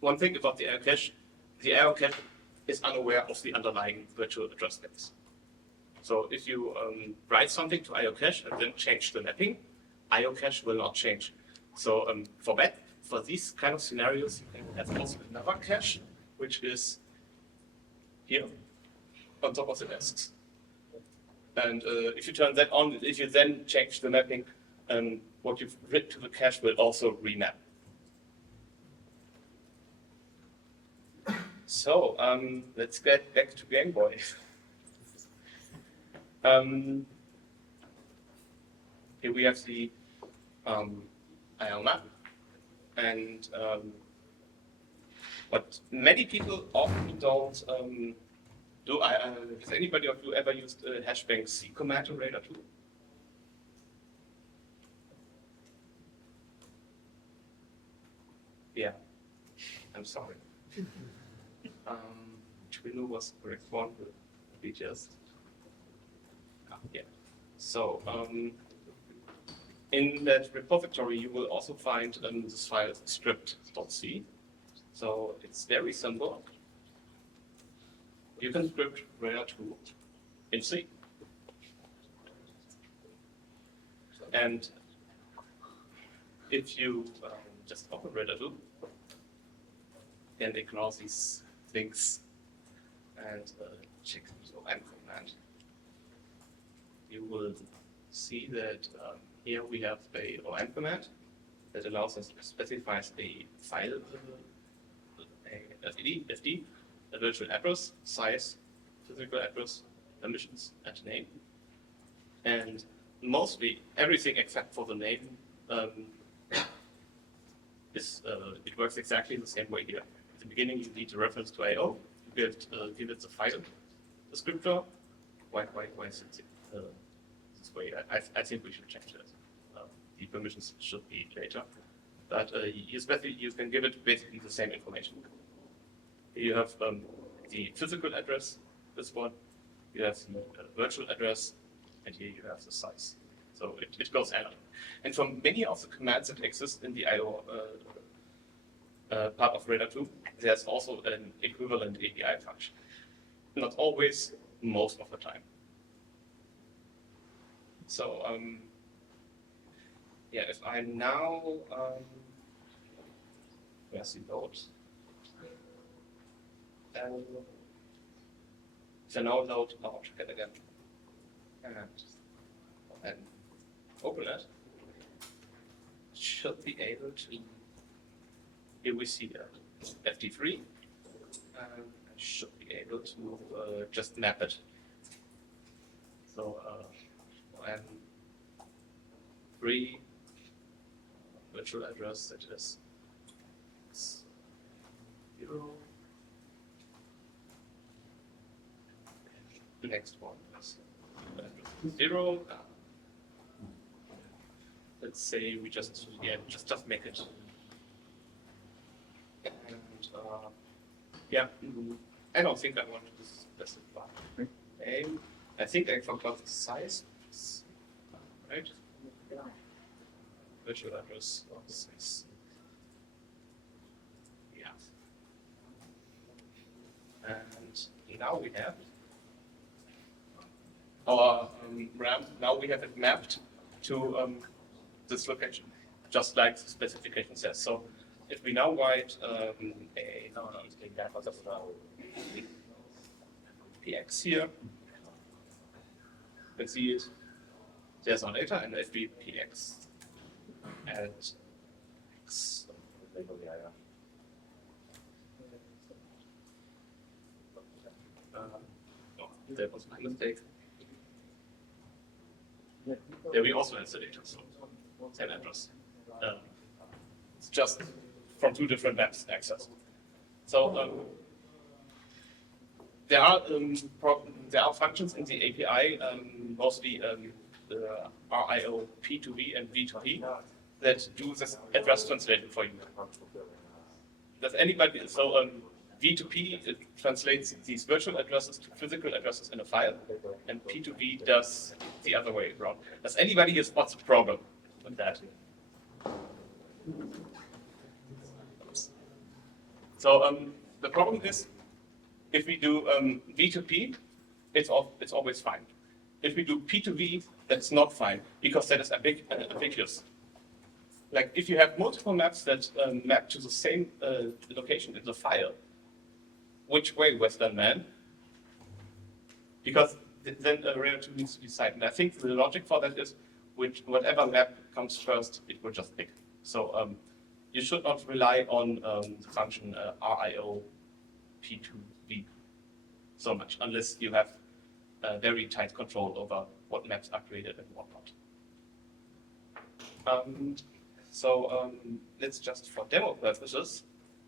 One thing about the IO cache is unaware of the underlying virtual address space. So if you write something to IO cache and then change the mapping, IO cache will not change. So for these kind of scenarios, you can have also another cache, which is here on top of the desks. And if you turn that on, if you then change the mapping, what you've written to the cache will also remap. So let's get back to GameBoy. Here we have the IO map, and what many people often don't do. Has anybody of you ever used hashbang C command in Radar 2? Yeah, I'm sorry. Twilio was the correct one, but we just yeah. So in that repository, you will also find this file script.c. So it's very simple. You can script Radar 2 in C. And if you just open Radar 2 and ignore these things and check the OM command, you will see that here we have a OM command that allows us to specify a file, a FD, a virtual address, size, physical address, permissions, and name. And mostly everything except for the name it works exactly the same way here. At the beginning, you need a reference to I/O. You give it the file descriptor. Why is it this way? I think we should change that. The permissions should be later, but you can give it basically the same information. You have the physical address, this one. You have the virtual address, and here you have the size. So it goes analog. And for many of the commands that exist in the I/O part of Radar 2, there's also an equivalent API function. Not always, most of the time. So yeah, if I now where's the load? So now load our ticket again and open it. Should be able to. Here we see FD3. I should be able to just map it. So when free virtual address that is 0. The next one is 0. Let's say we just make it. And yeah, I don't think I want to specify. I think I forgot the size. Right? Virtual address of size. Yeah. And now we have our RAM. Now we have it mapped to this location, just like the specification says. So if we now write PX here, let's see it. There's our data, and if we PX add X. Oh, that was my mistake. There we also have the data, so same address. It's just from two different maps accessed. So there are functions in the API, mostly the RIO P2V and V2E, that do this address translation for you. Does anybody? So V2P it translates these virtual addresses to physical addresses in a file, and P2V does the other way around. Does anybody here spot the problem with that? So the problem is, if we do V2P, it's always fine. If we do P2V, that's not fine, because that is ambiguous. Like if you have multiple maps that map to the same location in the file, which way, Western man? Because then RIO 2 needs to decide. And I think the logic for that is, whatever map comes first, it will just pick. So you should not rely on the function RIO P2V so much, unless you have very tight control over what maps are created and what not. So let's just, for demo purposes,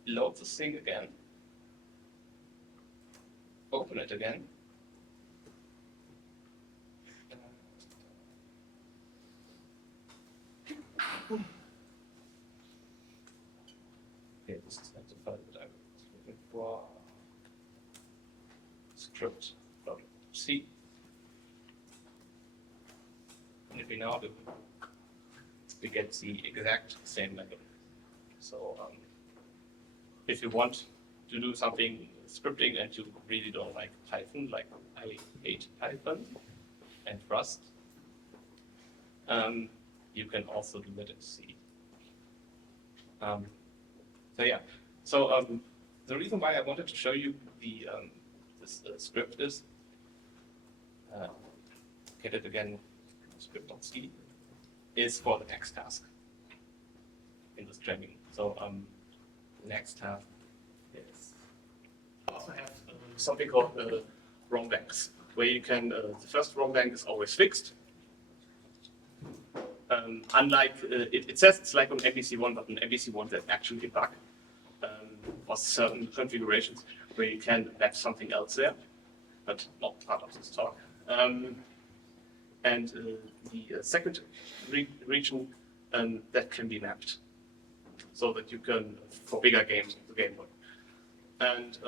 load this thing again. Open it again. Okay, this is not the file that I was looking for. Script.c. And if we now do, we get the exact same method. So if you want to do something scripting and you really don't like Python, like I hate Python and Rust, you can also do it in C. So yeah, so the reason why I wanted to show you the this script is get it again, script.c is for the next task in this training. So the next task is I also have something called wrong banks, where you can the first wrong bank is always fixed, unlike, it says it's like on MVC1, but on MVC1 there's actually a bug for certain configurations where you can map something else there, but not part of this talk. And the second region that can be mapped, so that you can, for bigger games, the Game Boy. And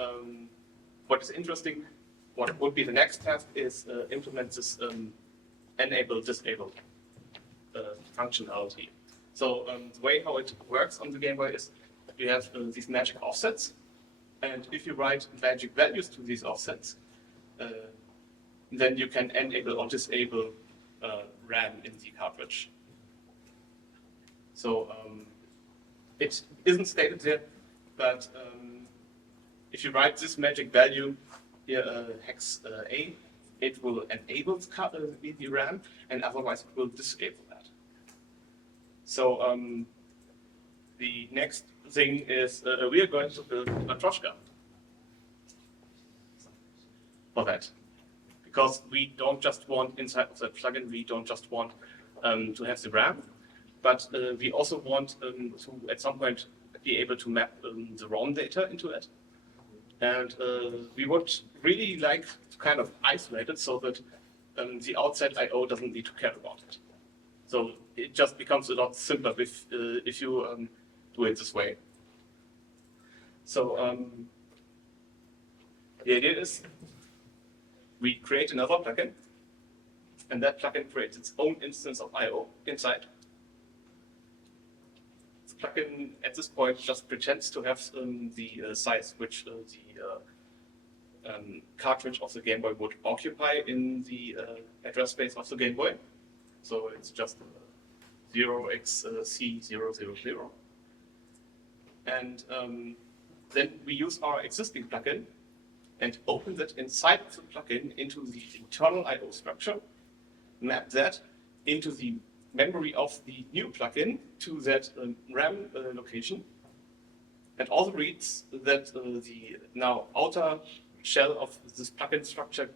what is interesting, what would be the next task is implement this enable disable functionality. So the way how it works on the Game Boy is you have these magic offsets, and if you write magic values to these offsets, then you can enable or disable RAM in the cartridge. So it isn't stated there, but if you write this magic value here, hex A, it will enable the RAM, and otherwise it will disable that. So the next thing is we are going to build a Troshka for that. Because we don't just want inside of the plugin, we don't just want to have the RAM, but we also want to at some point be able to map the ROM data into it. And we would really like to kind of isolate it so that the outside I/O doesn't need to care about it. So it just becomes a lot simpler if you do it this way. So the idea is we create another plugin, and that plugin creates its own instance of I/O inside. The plugin at this point just pretends to have the size which the cartridge of the Game Boy would occupy in the address space of the Game Boy. So it's just 0xC000. And then we use our existing plugin and open that inside of the plugin into the internal I/O structure, map that into the memory of the new plugin to that RAM location, and all the reads that the now outer shell of this plugin structure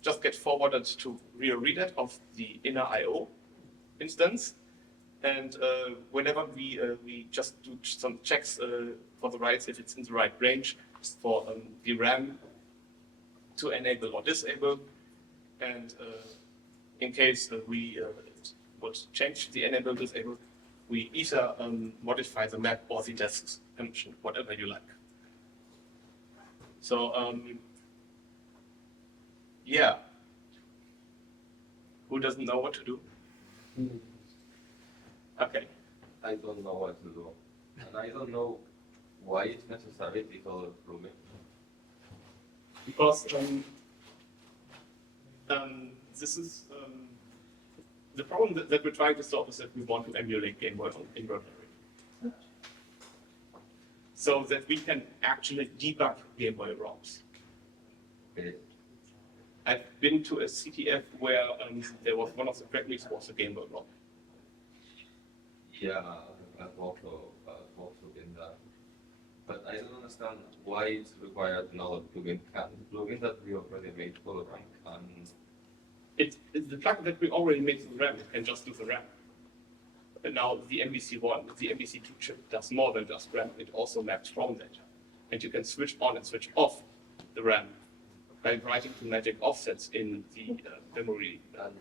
just get forwarded to RIO readet of the inner I/O instance. And whenever we just do some checks for the writes, if it's in the right range, for the RAM to enable or disable, and in case we would change the enable disable, we either modify the map or the desk's permission, whatever you like. So yeah, who doesn't know what to do? Okay. I don't know what to do. And I don't know why it's necessary to color plugin. Because this is the problem that we're trying to solve is that we want to emulate Game Boy on inverter, so that we can actually debug Game Boy ROMs. Okay. I've been to a CTF where there was one of the techniques was a Game Boy ROM. Yeah, I've also been there. But I don't understand why it's required another plugin. Can the plugin that we already made for the RAM can... It's the plugin that we already made for the RAM can just do the RAM. And now the MVC1, the MVC2 chip does more than just RAM. It also maps ROM data. And you can switch on and switch off the RAM by writing the magic offsets in the memory. And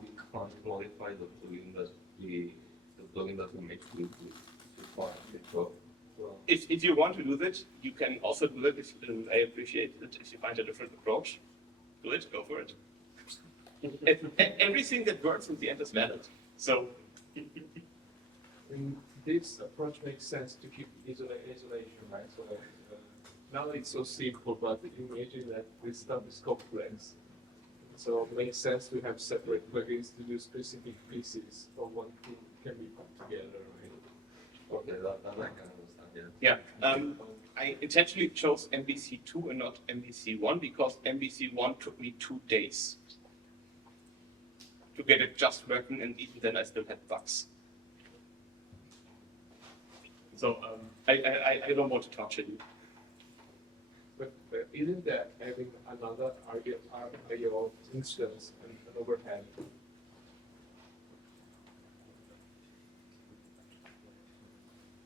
we can't modify the plugin that we made to far. So, If you want to do that, you can also do that. I appreciate it if you find a different approach. Do it, go for it. Everything that works in the end is valid. So And this approach makes sense to keep isolation, right? So now it's so simple, but imagine that this stuff is complex. So it makes sense to have separate plugins to do specific pieces of one thing can be put together, right? okay, that I can understand, yeah. yeah, I intentionally chose MVC2 and not MVC1 because MVC1 took me 2 days to get it just working, and even then I still had bugs. So I don't want to torture you. But isn't that having another RIO instance and an overhead?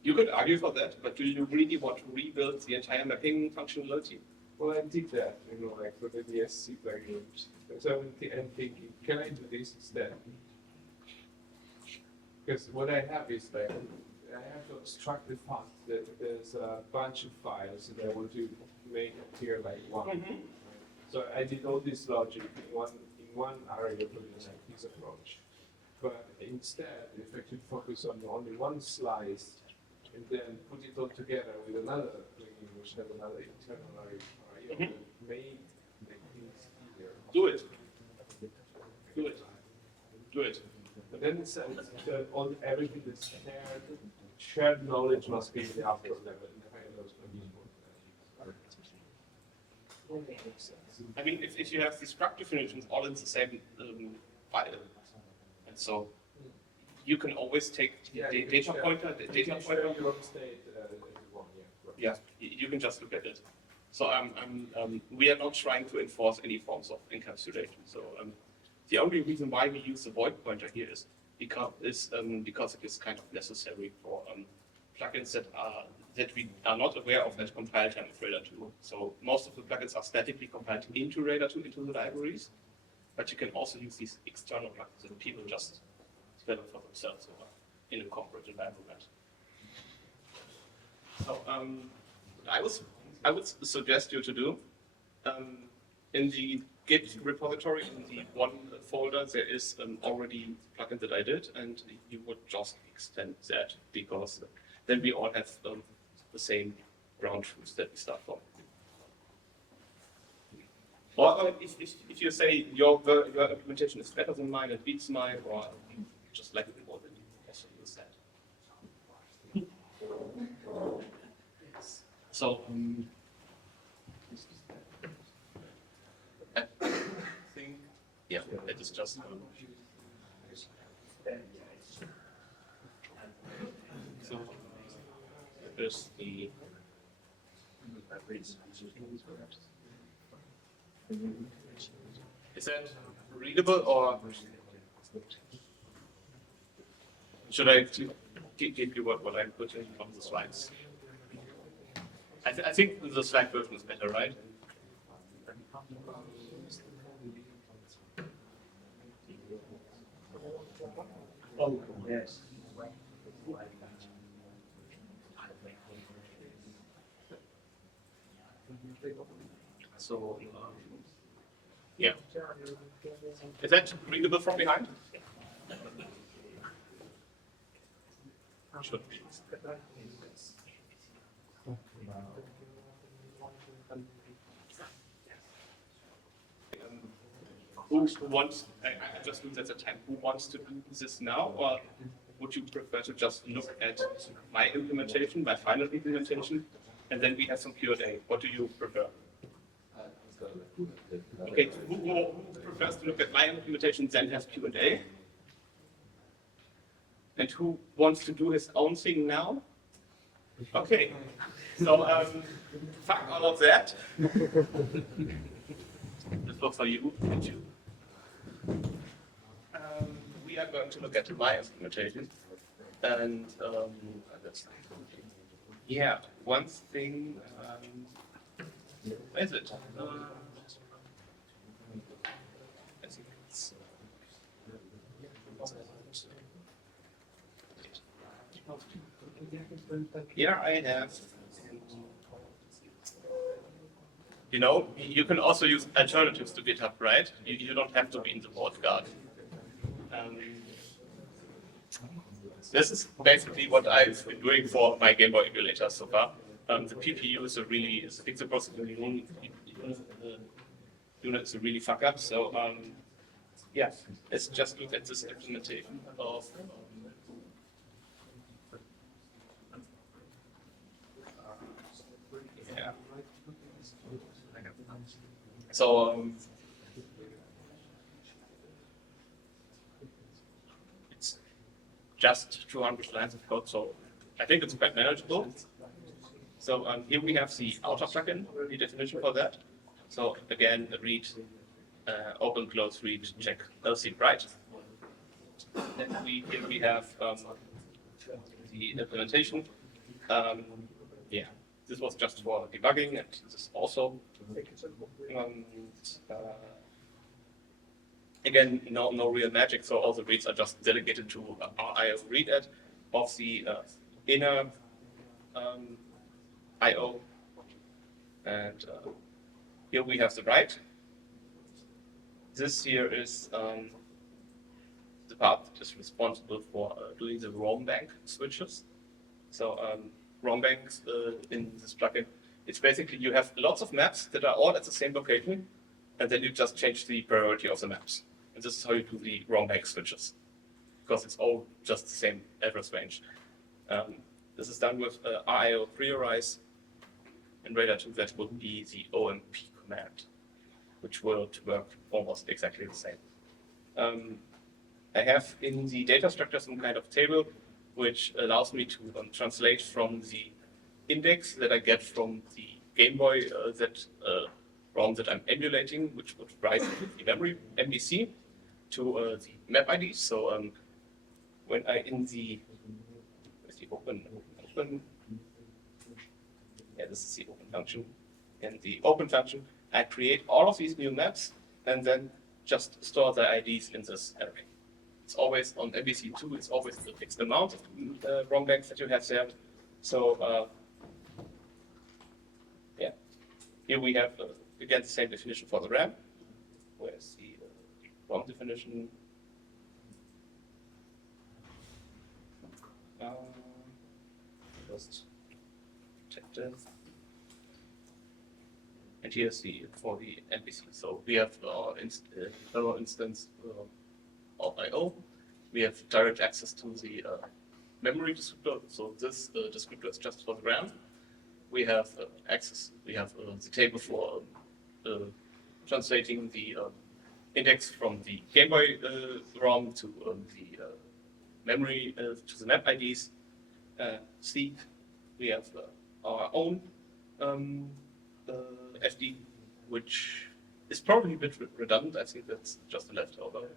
You could argue for that, but do you really want to rebuild the entire mapping functionality? Well, I did that, like for the DSC plugins. So I'm thinking, can I do this instead? Because what I have is that I have to extract the font. There's a bunch of files that I want to make appear like one. So I did all this logic in one RIO plugin, like this approach. But instead, if I could focus on only one slice and then put it all together with another plugin which has another internal RIO, it may make things easier. Do it. Do it. Do it. But then it's everything that's shared knowledge must be in the upper level. I mean, if you have these struct definitions all in the same file, and so you can always take the data pointer, your own state if you want, yeah, you can just look at it. So we are not trying to enforce any forms of encapsulation. So the only reason why we use the void pointer here is because it is kind of necessary for plugins that we are not aware of that compile time of Radar 2. So most of the plugins are statically compiled into Radar 2, into the libraries, but you can also use these external plugins that people just develop for themselves or in a corporate environment. So I would suggest you to do in the Git repository in the one folder there is already a plugin that I did, and you would just extend that because then we all have the same ground truths that we start from. Or if you say your implementation is better than mine, it beats mine, or you just like it more, then you also use that. So I think, yeah, that is just. So there's the. Is that readable, or should I give you what I put in on the slides? I think the slide version is better, right? Oh, yes. So, yeah. Is that readable from behind? Should be. Who wants, I just looked at the time, who wants to do this now, or would you prefer to just look at my implementation, my final implementation, and then we have some Q&A? What do you prefer? Okay, who prefers to look at my implementation, then have Q&A? And who wants to do his own thing now? Okay, so fuck all of that. This looks for you and you. We are going to look at my implementation, and yeah, one thing. Where is it? I think it's. Here I have. You know, you can also use alternatives to GitHub, right? You don't have to be in the walled garden. This is basically what I've been doing for my GameBoy emulator so far. The PPU is a pixel processing unit is a really fuck up. So yeah, let's just look at this implementation of. Yeah. So it's just 200 lines of code, so I think it's quite manageable. So here we have the outer plugin, the definition for that. So again, read, open, close, read, check, LC, right? Then here we have the implementation. Yeah, this was just for debugging, and this is also again no real magic. So all the reads are just delegated to RIO read of the inner IO, and here we have the write. This here is the part that is responsible for doing the ROM bank switches. So ROM banks in this plugin, it's basically you have lots of maps that are all at the same location, and then you just change the priority of the maps. And this is how you do the ROM bank switches, because it's all just the same address range. This is done with RIO priorize. In Radar 2, that would be the OMP command, which will work almost exactly the same. I have in the data structure some kind of table which allows me to translate from the index that I get from the GameBoy ROM that I'm emulating, which would write the memory MBC to the map ID. So when I in the open, yeah, this is the open function. In the open function, I create all of these new maps and then just store the IDs in this array. It's always on MBC2, it's always the fixed amount of ROM banks that you have there. So, yeah, here we have, again, the same definition for the RAM. Where's the ROM definition? Just check this. And here's the for the NPC. So we have our instance of IO. We have direct access to the memory descriptor. So this descriptor is just for the RAM. We have access. We have the table for translating the index from the GameBoy ROM to the memory to the map IDs. Sleep. We have our own FD, which is probably a bit redundant. I think that's just a leftover.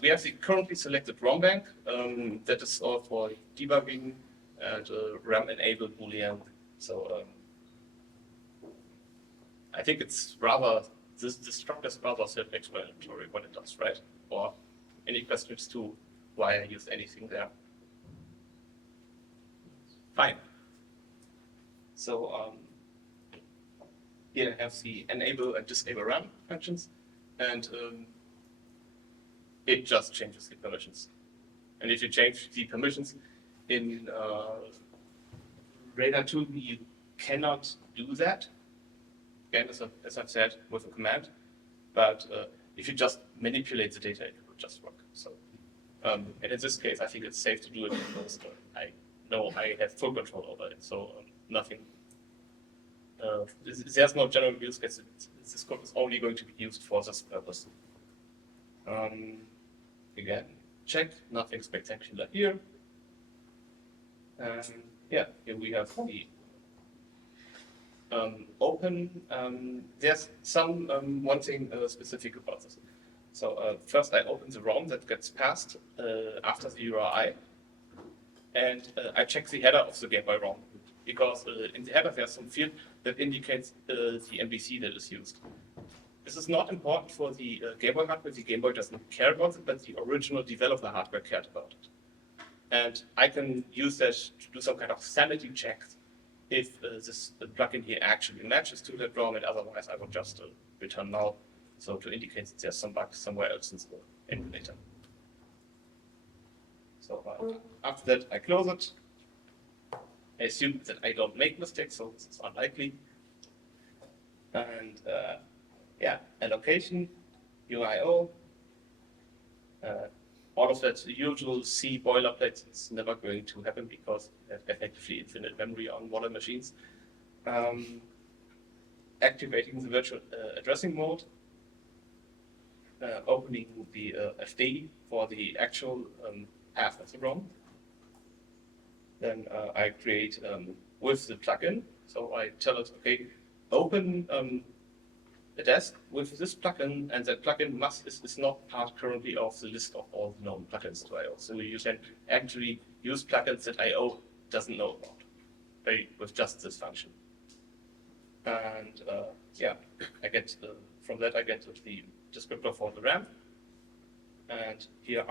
We have the currently selected ROM bank that is all for debugging and RAM-enabled Boolean. So I think it's rather, this structure is rather self-explanatory what it does, right? Or any questions to why I used anything there? Fine. So here I have the enable and disable RAM functions, and it just changes the permissions. And if you change the permissions in Radar 2, you cannot do that. Again, as I've said, with a command. But if you just manipulate the data, it will just work. So, and in this case, I think it's safe to do it because I know I have full control over it. So nothing. There's no general use case. This code is only going to be used for this purpose. Again, check, nothing spectacular here. Yeah, here we have the open. There's some one thing specific about this. So first I open the ROM that gets passed after the URI, and I check the header of the GameBoy ROM, because in the header there's some field that indicates the MBC that is used. This is not important for the GameBoy hardware. The GameBoy doesn't care about it, but the original developer hardware cared about it. And I can use that to do some kind of sanity check if this plugin here actually matches to that ROM, and otherwise I will just return null, so to indicate that there's some bug somewhere else in the emulator. So after that I close it. I assume that I don't make mistakes, so this is unlikely. And yeah, allocation, UIO, all of that usual C boilerplate. It's never going to happen because we have effectively infinite memory on modern machines. Activating the virtual addressing mode, opening the FD for the actual path of the ROM. Then I create with the plugin. So I tell it, okay, open a desk with this plugin, and that plugin is not part currently of the list of all the known plugins to I/O. So you can actually use plugins that I/O doesn't know about. with just this function. And yeah, I get from that I get the descriptor for the RAM. And here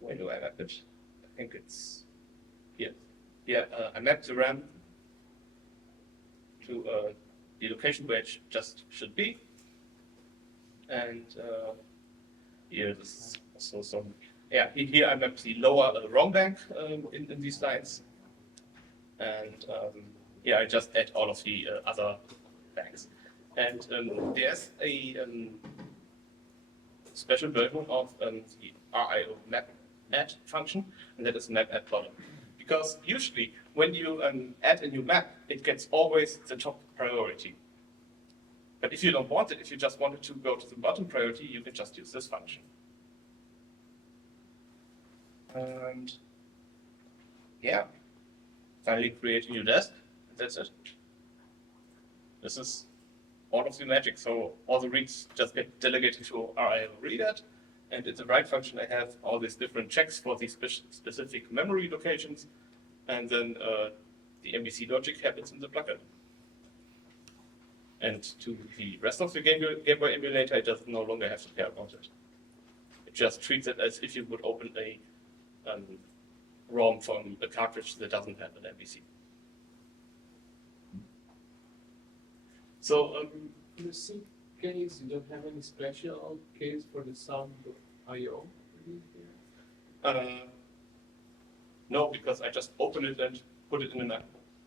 where do I map it? I think it's here. Here I map the RAM to the location where it just should be. And here this is also some, yeah, here I map the lower ROM bank in these lines. And here I just add all of the other banks. And there's a special version of the RIO map add function, and that is map add column. Because usually when you add a new map, it gets always the top priority. But if you don't want it, if you just wanted to go to the bottom priority, you can just use this function. And yeah, finally create a new desk, and that's it. This is all of the magic. So all the reads just get delegated to RIO readat, and in the write function I have all these different checks for these specific memory locations, and then the MVC logic happens in the plugin. And to the rest of the GameBoy emulator, I just no longer have to care about it. It just treats it as if you would open a ROM from a cartridge that doesn't have an MVC. So In the C case, you don't have any special case for the sound I/O? no, because I just open it and put it in an app.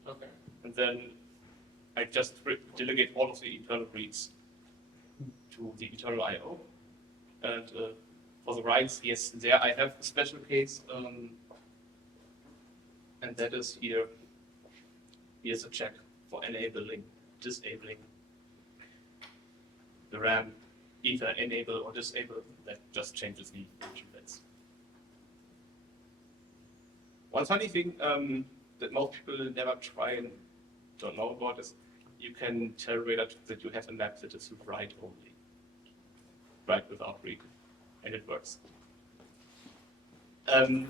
Okay. And then I just delegate all of the internal reads to the internal I/O. And for the writes, yes, there I have a special case, and that is here. Here's a check for enabling, disabling the RAM, either enable or disable. That just changes the function bits. One funny thing that most people never try and don't know about is you can tell readat that you have a map that is write only, write without read, and it works. How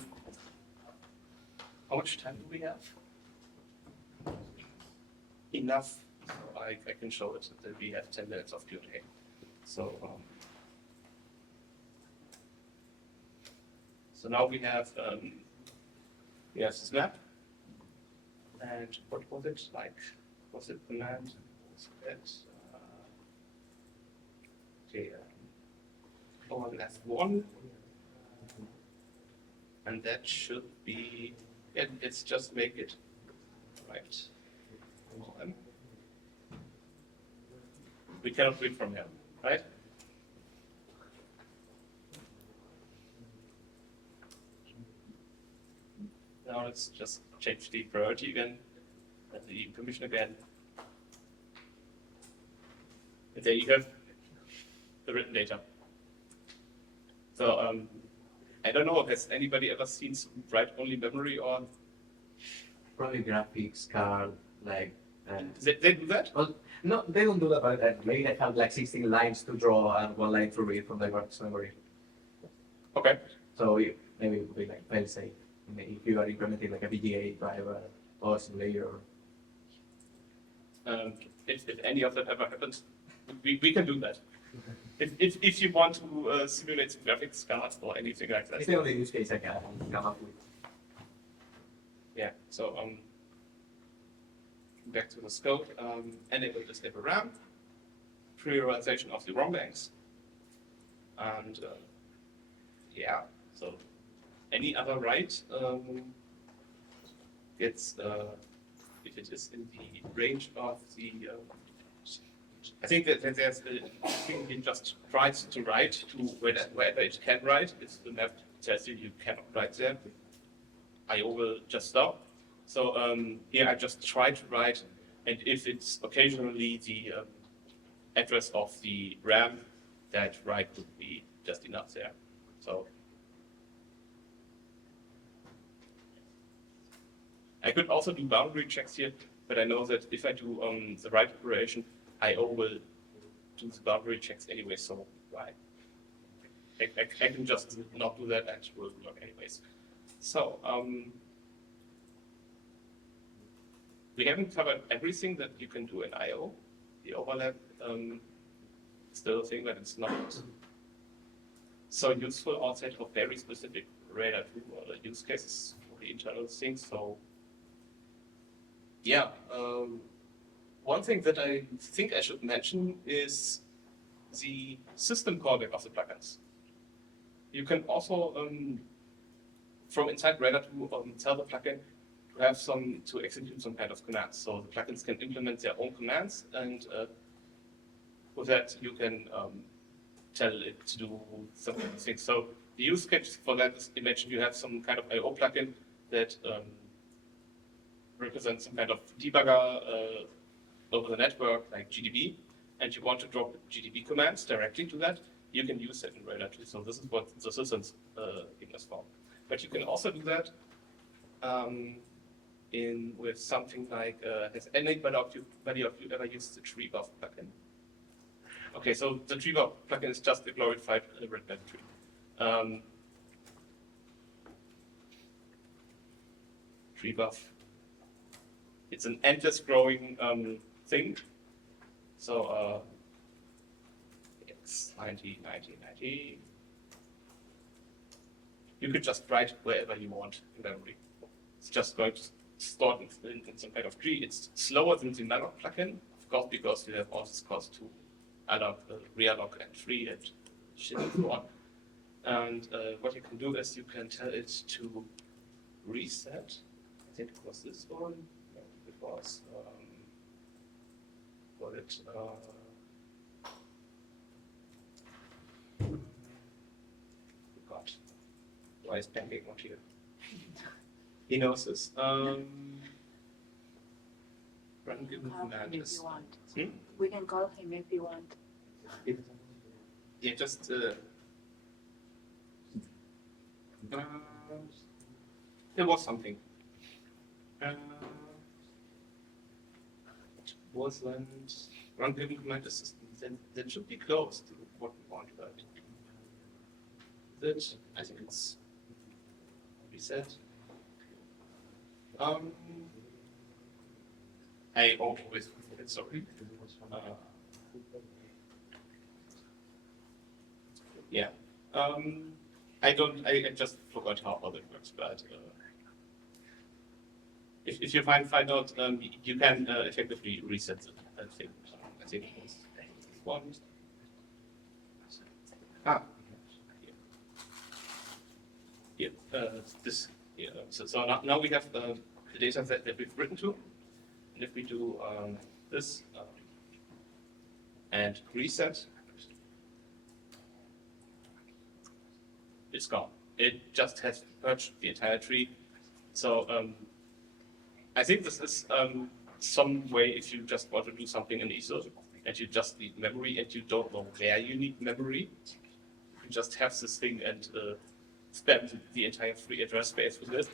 much time do we have? Enough. So I can show it that we have 10 minutes of Q&A. So so now we have this map. And what was it like? Was it command? Was it okay? Last one, and that should be. It's just make it right. We cannot read from here, right? Now let's just change the priority again, and the permission again. And there you have the written data. So I don't know, has anybody ever seen some write-only memory or? Probably graphics card, like. They do that? Well, no, they don't do that, but maybe they have like 16 lines to draw and 1 line to read from the graphics memory. Okay. So maybe it would be like fail safe if you are implementing like a VGA driver or simulator. If any of that ever happens, we can do that. If you want to simulate some graphics cards or anything like that. It's the only use case I can come up with. Yeah, so back to the scope, enable disable RAM, prioritization of the ROM banks, and yeah, so any other write gets, if it is in the range of the, I think that there's a thing you just tries to write to wherever it can write. If the map tells you cannot write there, I/O will just stop. So here I just try to write, and if it's occasionally the address of the RAM, that write would be just enough there. So I could also do boundary checks here, but I know that if I do the write operation, I/O will do the boundary checks anyway, so I can just not do that and it will work anyways. So we haven't covered everything that you can do in I/O. The overlap is still a thing, but it's not so useful outside of very specific radar use cases for the internal things. So yeah, one thing that I think I should mention is the system callback of the plugins. You can also, from inside Radar 2, tell the plugin to have to execute some kind of commands. So the plugins can implement their own commands, and with that you can tell it to do some kind of things. So the use case for that is, imagine you have some kind of I/O plugin that represents some kind of debugger over the network, like GDB, and you want to drop GDB commands directly to that, you can use that in Radar 2. So this is what the systems thing is for. But you can also do that with something like, has anybody of you ever used the treebuf plugin? Okay, so the treebuf plugin is just a glorified red band tree. Treebuf. It's an endless growing thing. So it's 90, 90, 90. You could just write wherever you want in memory. It's just going to store in some kind of tree. It's slower than the malloc plugin, of course, because you have all this cost to alloc, realloc, and free and shit and so on. And what you can do is you can tell it to reset. I think it was this one. No, it was God, why is Pancake not here? He knows this. Run given command If is. you want. Hmm? We can call him if you want. Yeah, just there was something. Was run given command assistant. That should be close to what we want, right? That I think it's reset. I always forget, sorry. Yeah. I just forgot how that works, but if you find out, you can effectively reset it. I think it was one. Here, this here. So now we have the data set that we've written to, and if we do this and reset, it's gone. It just has purged the entire tree. So I think this is some way if you just want to do something in esil and you just need memory and you don't know where you need memory, you just have this thing and spam the entire free address space with it,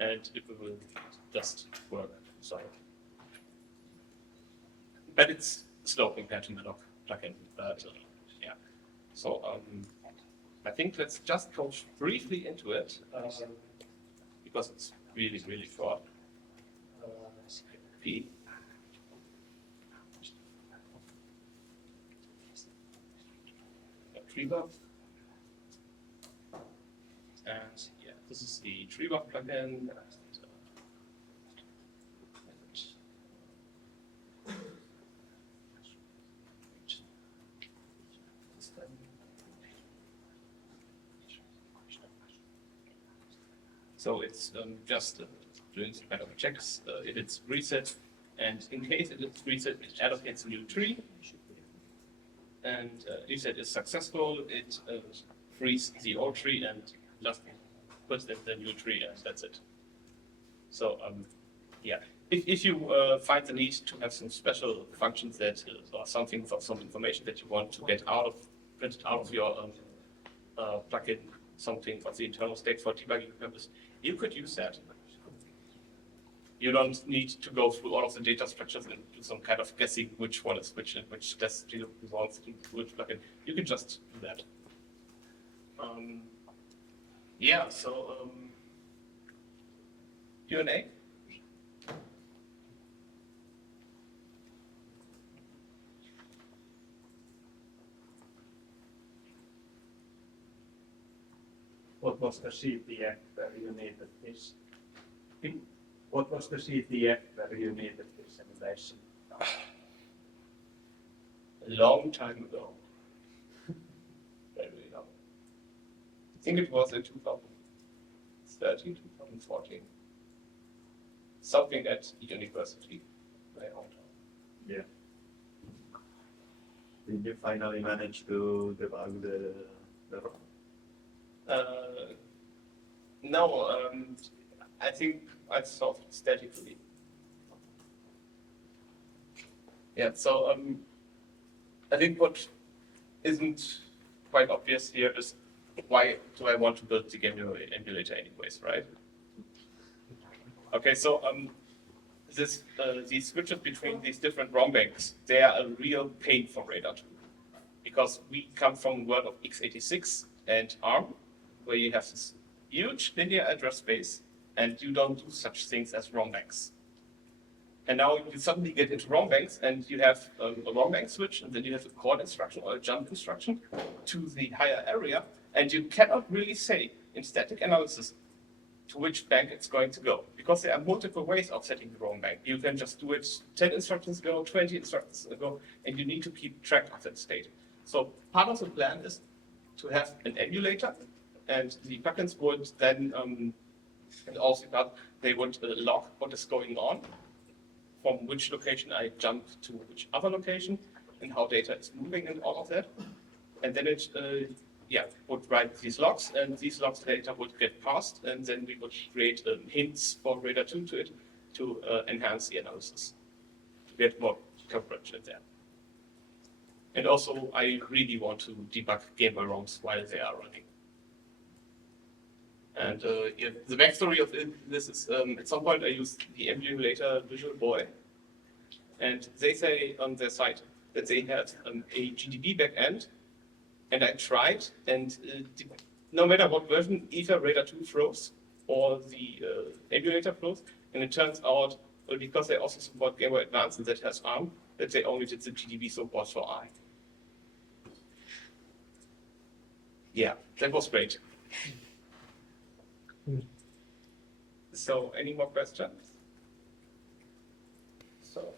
and it will just work. So, but it's slow compared to the malloc plugin. But yeah, so I think let's just go briefly into it because it's really short. P. Treebuf. And yeah, this is the treebuf plugin. So it's just doing some kind of checks if it's reset, and in case it is reset, it allocates a new tree. And reset is successful, it frees the old tree and just puts in the new tree, and that's it. So yeah, if you find the need to have some special functions that or something for some information that you want to get printed out of your plugin, something of the internal state for debugging purpose, you could use that. You don't need to go through all of the data structures and do some kind of guessing which one is which and which desk belongs to which plugin. You can just do that. Yeah, so Q&A. what was the CTF where you needed this? What was the CTF where you needed this simulation? A long time ago. Very long. I think it was in 2013, 2014. Something at university. My own time. Yeah. Did you finally manage to debug the ROM? No, I think I solved it statically. Yeah, so I think what isn't quite obvious here is why do I want to build the GameBoy emulator anyways, right? Okay, so these switches between these different ROM banks, they are a real pain for Radar 2. Because we come from the world of x86 and ARM, where you have this huge linear address space, and you don't do such things as ROM banks. And now you suddenly get into ROM banks, and you have a ROM bank switch, and then you have a call instruction or a jump instruction to the higher area, and you cannot really say in static analysis to which bank it's going to go, because there are multiple ways of setting the ROM bank. You can just do it 10 instructions ago, 20 instructions ago, and you need to keep track of that state. So part of the plan is to have an emulator, and the plugins would then, and also they would log what is going on, from which location I jump to which other location, and how data is moving and all of that. And then it would write these logs, and these logs later would get passed, and then we would create hints for Radar 2 to it to enhance the analysis, to get more coverage in there. And also, I really want to debug GameBoy ROMs while they are running. And the backstory of this is, at some point I used the emulator Visual Boy, and they say on their site that they had a GDB backend, and I tried, and no matter what version, either Radar 2 throws or the emulator throws, and it turns out, well, because they also support GameBoy Advance and that has ARM, that they only did the GDB support for I. Yeah, that was great. So, any more questions? So.